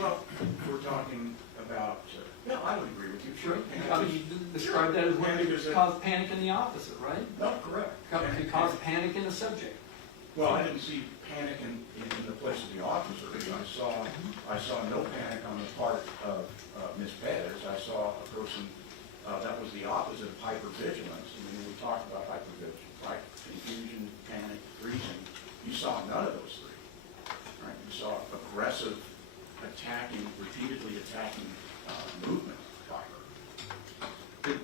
well, we're talking about, no, I would agree with you, sure. I mean, you described that as when Panic it is a- caused panic in the officer, right? No, correct. It caused panic in the subject. Well, I didn't see panic in the place of the officer. I saw no panic on the part of Ms. Perez. I saw a person, that was the opposite of hypervigilance. I mean, we talked about hypervigilance, right? Confusion, panic, freezing. You saw none of those three, right? You saw aggressive attacking, repeatedly attacking movement by her. But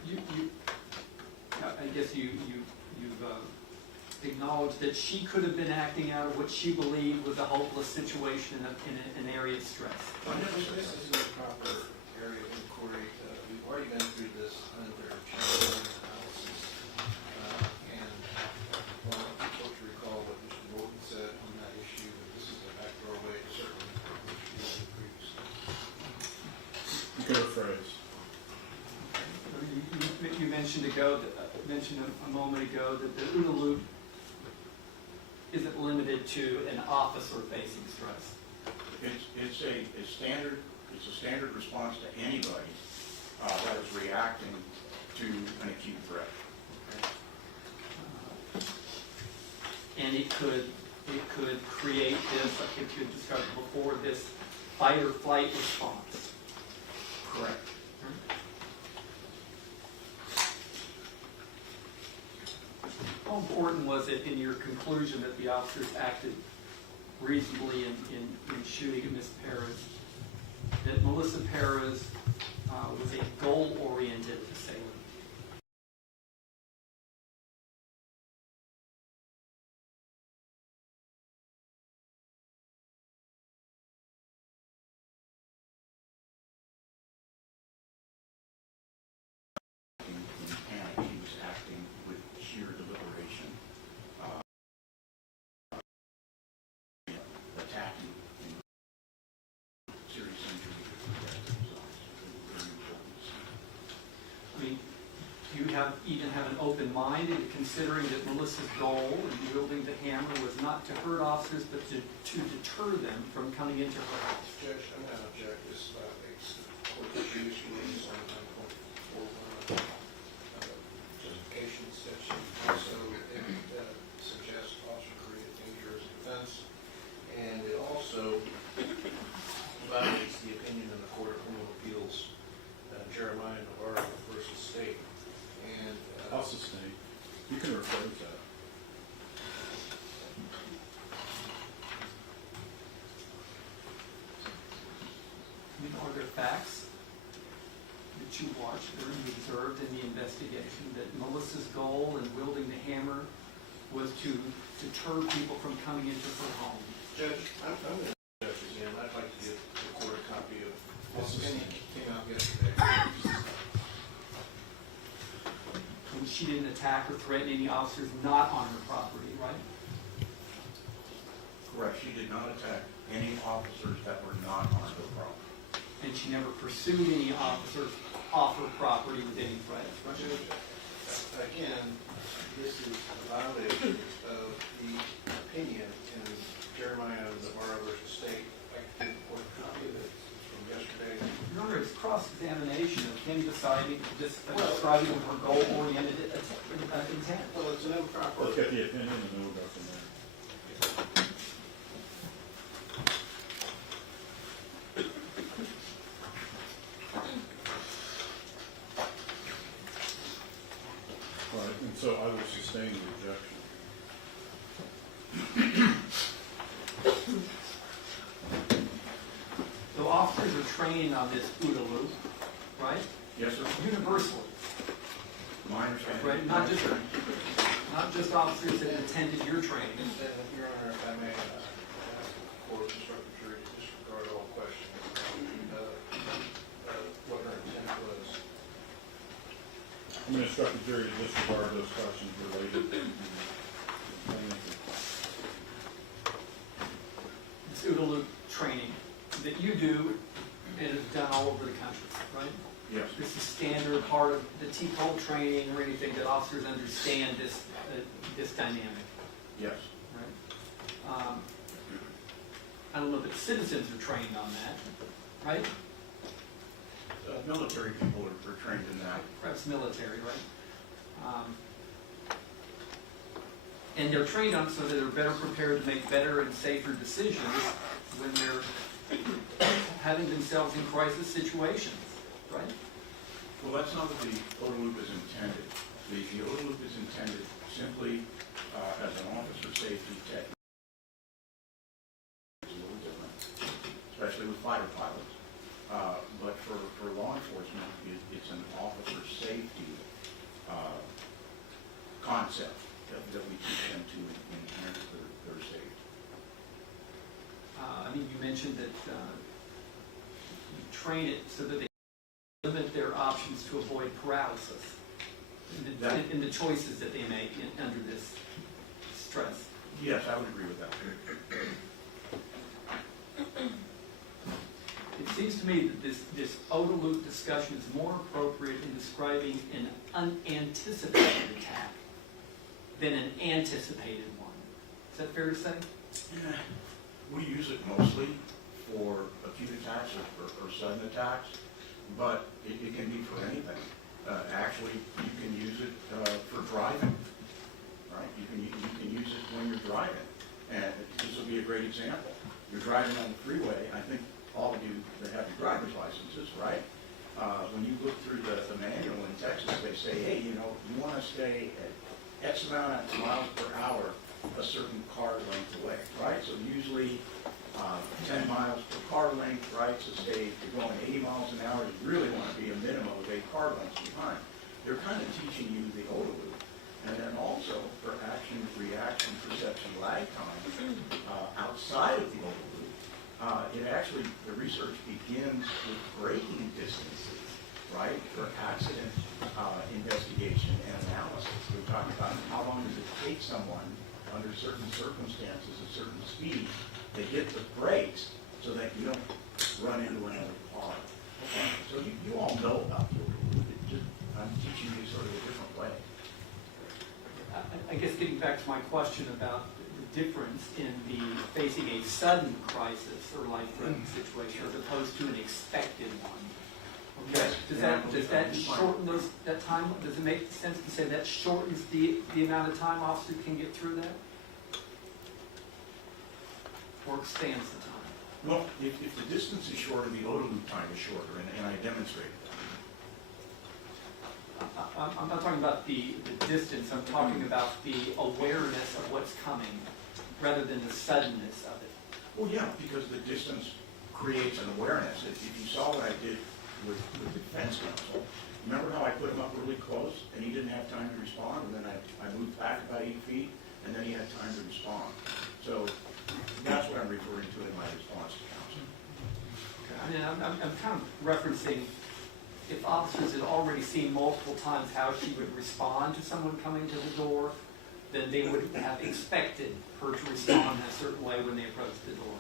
I guess you've acknowledged that she could have been acting out of what she believed was a hopeless situation in an area of stress. This is a proper area of inquiry. We've already been through this under chapter analysis. And, well, folks recall what Mr. Norton said on that issue, that this is a backdoor way to certainly what we did previously. Good phrase. You mentioned a moment ago that the OODA loop isn't limited to an officer facing stress. It's a standard response to anybody that is reacting to an acute threat. And it could create this, I think you described it before, this fight or flight response. Correct. How important was it in your conclusion that the officers acted reasonably in shooting at Ms. Perez, that Melissa Perez was a goal-oriented assailant? In panic, he was acting with sheer deliberation, attacking, serious injury. Very important. I mean, do you even have an open mind in considering that Melissa's goal in wielding the hammer was not to hurt officers, but to deter them from coming into her house? Judge, I'm going to object this makes the court previously release on 9.41 justification section. So it suggests officer created danger as a defense, and it also violates the opinion in the Court of Criminal Appeals, Jeremiah Navarro versus State. And I'll sustain. You can refer to that. I mean, are there facts that you watched or you observed in the investigation that Melissa's goal in wielding the hammer was to deter people from coming into her home? Judge, I'm going to judge again. I'd like to give the court a copy of this opinion came out yesterday. And she didn't attack or threaten any officers not on her property, right? Correct. She did not attack any officers that were not on her property. And she never pursued any officers off her property with any threats, right? Judge, again, this is a violation of the opinion in Jeremiah Navarro versus State. I can give the court a copy of it from yesterday. Your Honor, it's cross-examination of him describing her goal-oriented intent. Well, it's an improper. Let's get the opinion and then we'll go from there. All right, and so I will sustain the objection. So officers are training on this OODA loop, right? Yes, sir. Universally, My understanding. right? Not just officers that attended your training. Your Honor, if I may, ask the court to instruct the jury to disregard all questions what her intent was. I'm going to instruct the jury to disregard those questions related to This OODA loop training that you do and is done all over the country, right? Yes. This is standard part of the T-code training or anything that officers understand this dynamic, Yes. right? I don't know that citizens are trained on that, right? Military people are trained in that. Perhaps military, right? And they're trained on it so that they're better prepared to make better and safer decisions when they're having themselves in crisis situations, right? Well, that's not what the ODA loop is intended. The ODA loop is intended simply as an officer safety technique. It's a little different, especially with fighter pilots. But for law enforcement, it's an officer safety concept that we teach them to enhance their safety. I mean, you mentioned that you train it so that they limit their options to avoid paralysis in the choices that they make under this stress. Yes, I would agree with that. It seems to me that this ODA loop discussion is more appropriate in describing an unanticipated attack than an anticipated one. Is that fair to say? We use it mostly for acute attacks or sudden attacks, but it can be for anything. Actually, you can use it for driving, right? You can use it when you're driving. And this will be a great example. You're driving on the freeway. I think all of you that have your driver's licenses, right? When you look through the manual in Texas, they say, hey, you want to stay at X amount of miles per hour a certain car length away, right? So usually 10 miles per car length, right? So say if you're going 80 miles an hour, you really want to be a minimum of 8 car lengths behind. They're kind of teaching you the ODA loop. And then also for action, reaction, perception, lag time, outside of the ODA loop, it actually, the research begins with braking distances, right? For accident investigation and analysis. We're talking about how long does it take someone under certain circumstances, at certain speeds, to hit the brakes so that you don't run into another car. So you all know about the ODA loop. I'm teaching you sort of a different way. I guess getting back to my question about the difference in the facing a sudden crisis or life-threatening situation as opposed to an expected one. Okay. Does that shorten that time? Does it make sense to say that shortens the amount of time officers can get through that? Or expands the time? Well, if the distance is shorter, the ODA loop time is shorter, and I demonstrated that. I'm not talking about the distance, I'm talking about the awareness of what's coming rather than the suddenness of it. Well, yeah, because the distance creates an awareness. If you saw what I did with the defense counsel, remember how I put him up really close and he didn't have time to respond, and then I moved back about 8 feet, and then he had time to respond. So that's what I'm referring to in my response to counsel. I mean, I'm kind of referencing if officers had already seen multiple times how she would respond to someone coming to the door, then they would have expected her to respond in a certain way when they approached the door,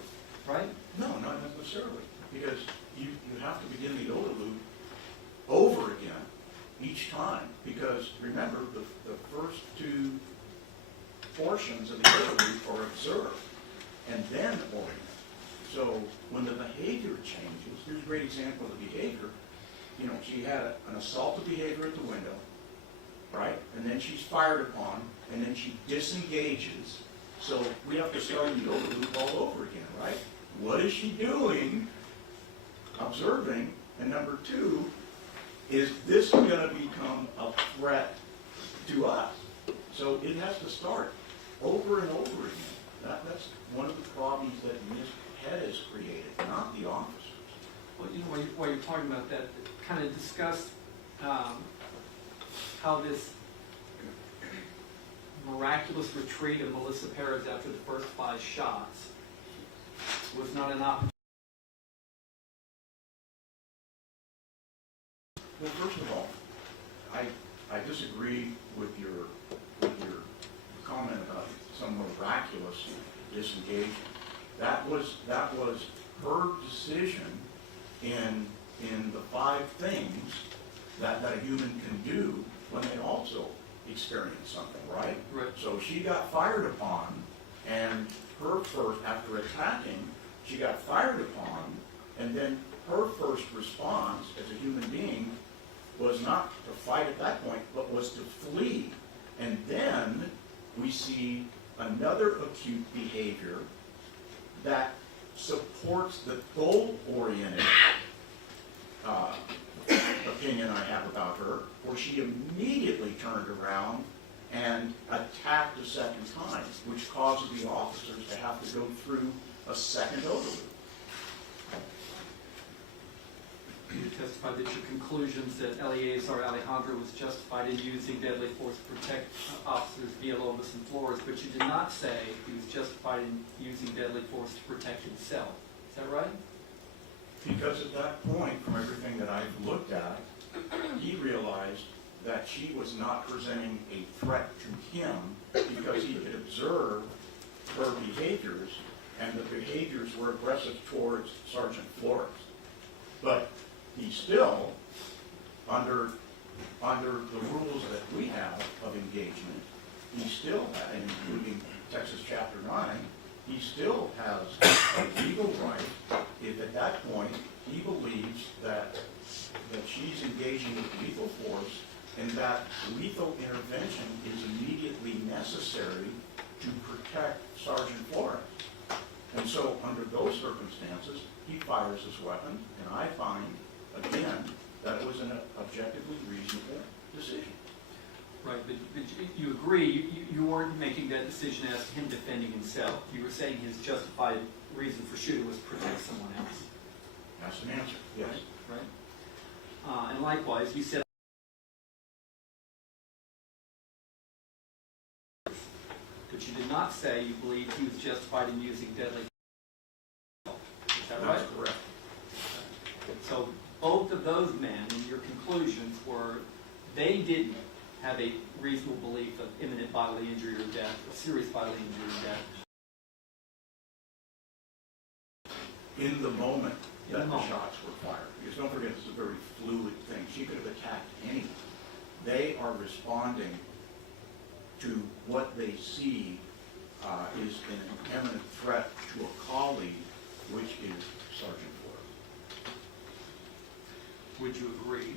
right? No, not necessarily, because you have to begin the ODA loop over again each time, because remember, the first two portions of the ODA loop are observed and then orient. So when the behavior changes, here's a great example of the behavior. She had an assaultive behavior at the window, right? And then she's fired upon, and then she disengages. So we have to start the ODA loop all over again, right? What is she doing? Observing. And number two, is this going to become a threat to us? So it has to start over and over again. That's one of the problems that Ms. Perez created, not the officers. Well, while you're talking about that, kind of discuss how this miraculous retreat of Melissa Perez after the first 5 shots was not an opportunity. Well, first of all, I disagree with your comment about some miraculous disengagement. That was her decision in the 5 things that a human can do when they also experience something, right? Right. So she got fired upon, and her first, after attacking, She got fired upon, and then her first response as a human being was not to fight at that point, but was to flee. And then we see another acute behavior that supports the goal-oriented opinion I have about her, where she immediately turned around and attacked a second time, which causes the officers to have to go through a second overload. You testified that your conclusions that Eleazar Alejandro was justified in using deadly force to protect officers Villalobos and Flores, but you did not say he was justified in using deadly force to protect himself. Is that right? Because at that point, from everything that I've looked at, he realized that she was not presenting a threat to him because he could observe her behaviors, and the behaviors were aggressive towards Sergeant Flores. But he still, under the rules that we have of engagement, he still, and including Texas Chapter 9, he still has a legal right if at that point he believes that she's engaging with lethal force and that lethal intervention is immediately necessary to protect Sergeant Flores. And so under those circumstances, he fires his weapon, and I find, again, that it was an objectively reasonable decision. Right, but you agree, you weren't making that decision as to him defending himself. You were saying his justified reason for shooting was to protect someone else. That's an answer, yes. Right? And likewise, you said, but you did not say you believe he was justified in using deadly force. Is that right? That's correct. So both of those men, in your conclusions, were they didn't have a reasonable belief of imminent bodily injury or death, or serious bodily injury or death. In the moment In the that the moment. shots were fired, because don't forget, this is a very fluid thing. She could have attacked anyone. They are responding to what they see is an imminent threat to a colleague, which is Sergeant Flores. Would you agree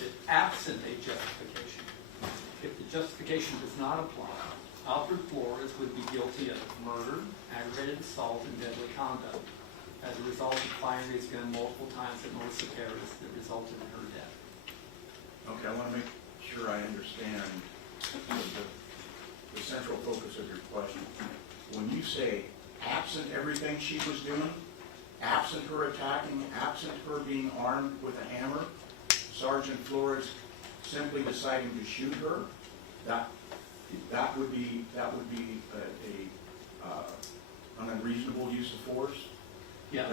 that absent a justification, if the justification does not apply, Alfred Flores would be guilty of murder, aggravated assault, and deadly conduct as a result of firing his gun multiple times at Melissa Perez that resulted in her death? Okay, I want to make sure I understand the central focus of your question. When you say absent everything she was doing, absent her attacking, absent her being armed with a hammer, Sergeant Flores simply deciding to shoot her, that would be an unreasonable use of force. Yeah.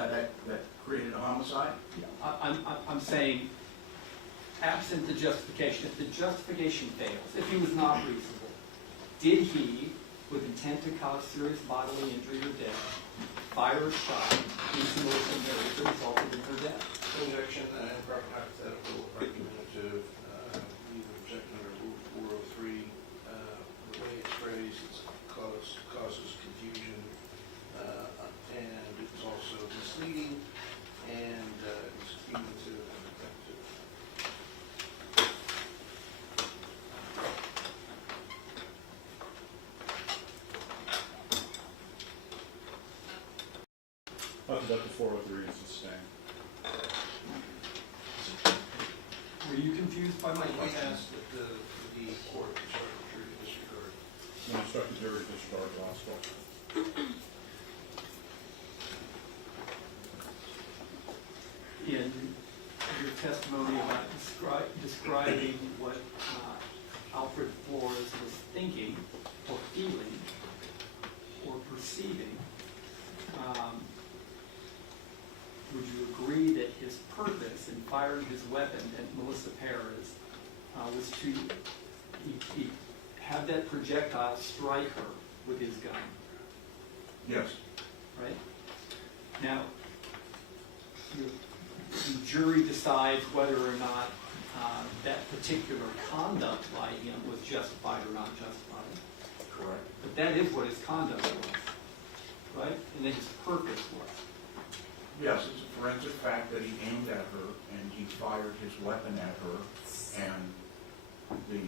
That created a homicide. I'm saying, absent the justification, if the justification fails, if he was not reasonable, did he, with intent to cause serious bodily injury or death, fire a shot into Melissa Perez that resulted in her death? Objection, improper hypothetical, argumentative, we would object under Rule 403. The way it's phrased, it causes confusion, and it's also misleading, and it's cumulative and effective. I'll conduct the 403 and sustain. Were you confused by my I question? ask that the court instruct the jury to disregard. I'm instructing the jury to disregard the last one. In your testimony about describing what Alfred Flores was thinking or feeling or perceiving, would you agree that his purpose in firing his weapon at Melissa Perez was to he have that projectile strike her with his gun, Yes. right? Now, the jury decides whether or not that particular conduct by him was justified or not justified. Correct. But that is what his conduct was, right? And then his purpose was. Yes, it's a forensic fact that he aimed at her and he fired his weapon at her and the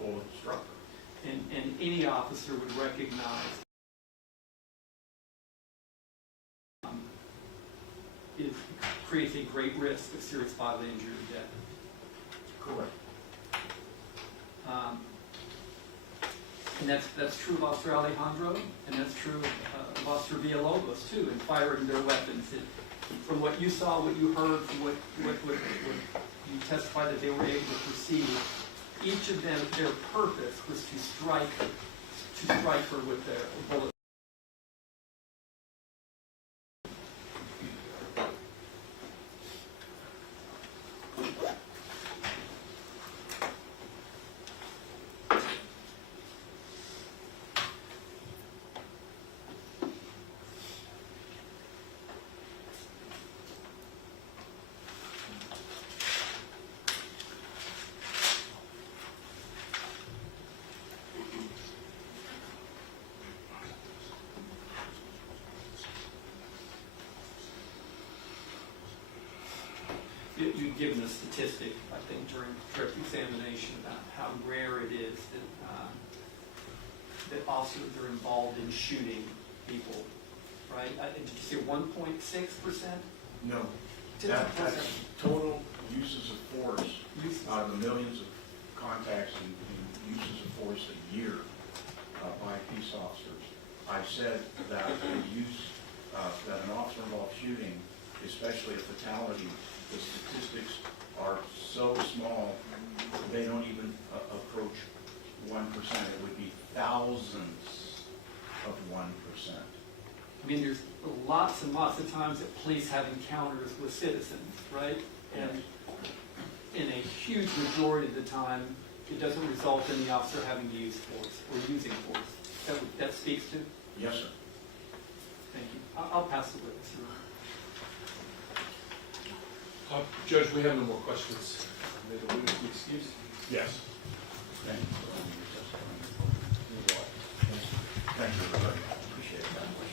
bullet struck her. And any officer would recognize it creates a great risk of serious bodily injury or death. Correct. And that's true of Officer Alejandro, and that's true of Officer Villalobos too, in firing their weapons. From what you saw, what you heard, from what you testified that they were able to perceive, each of them, their purpose was to strike her with their bullet. You've given a statistic, I think, during direct examination about how rare it is that officers are involved in shooting people, right? Did you say 1.6%? No, that's total uses of force out of the millions of contacts and uses of force a year by peace officers. I said that that an officer involved shooting, especially a fatality, the statistics are so small, they don't even approach 1%. It would be thousands of 1%. I mean, there's lots and lots of times that police have encounters with citizens, right? And in a huge majority of the time, it doesn't result in the officer having to use force or using force. That speaks to? Yes, sir. Thank you. I'll pass the witness around. Judge, we have no more questions. May the witness be excused? Yes. Thank you for letting me testify. Thank you, everybody. Appreciate it very much.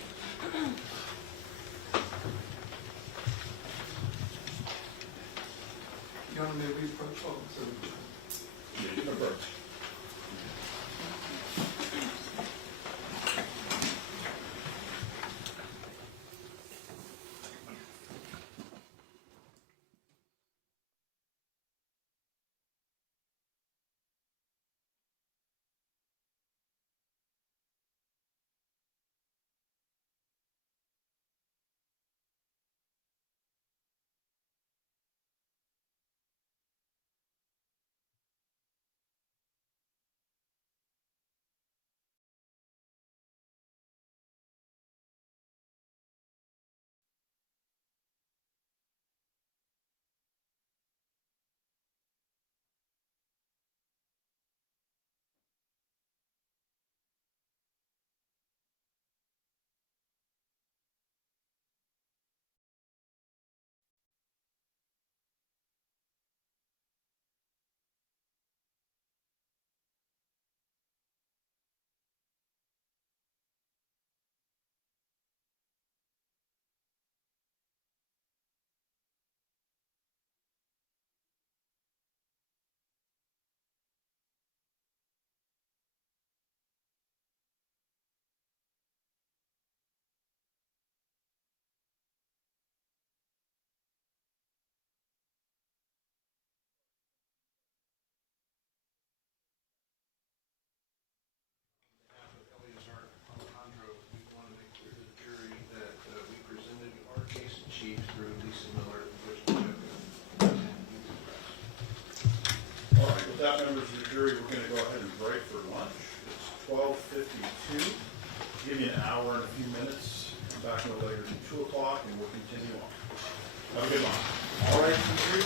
You want me to reapproach? Oh, sorry. Yeah, you can approach. Alejandro, we want to make clear to the jury that we presented our case in chief through Lisa Miller, which All right, with that, members of the jury, we're going to go ahead and break for lunch. It's 12:52. Give you an hour and a few minutes. Come back no later than 2 o'clock, and we'll continue on. Have a good one. All right, jury.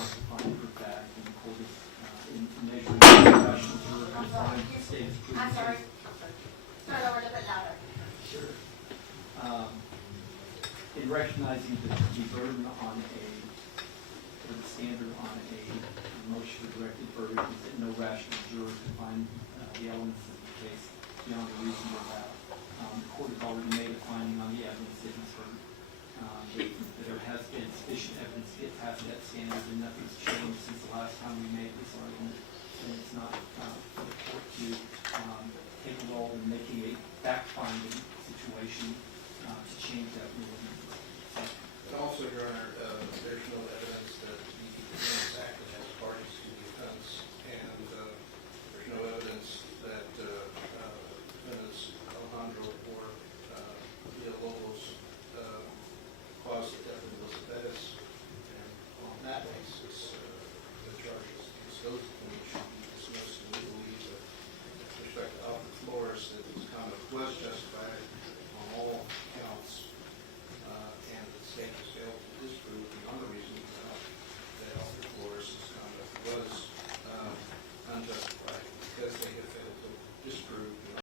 counsel find for fact, and the court is in measuring the rational juror can find the state has proven. I'm sorry. Start over a little bit louder. Sure. In recognizing the burden on or the standard on a motion for directed verdict is that no rational juror can find the elements of the case beyond a reasonable doubt. The court has already made a finding on the evidence it has heard. That there has been sufficient evidence to get past that standard and nothing's changed.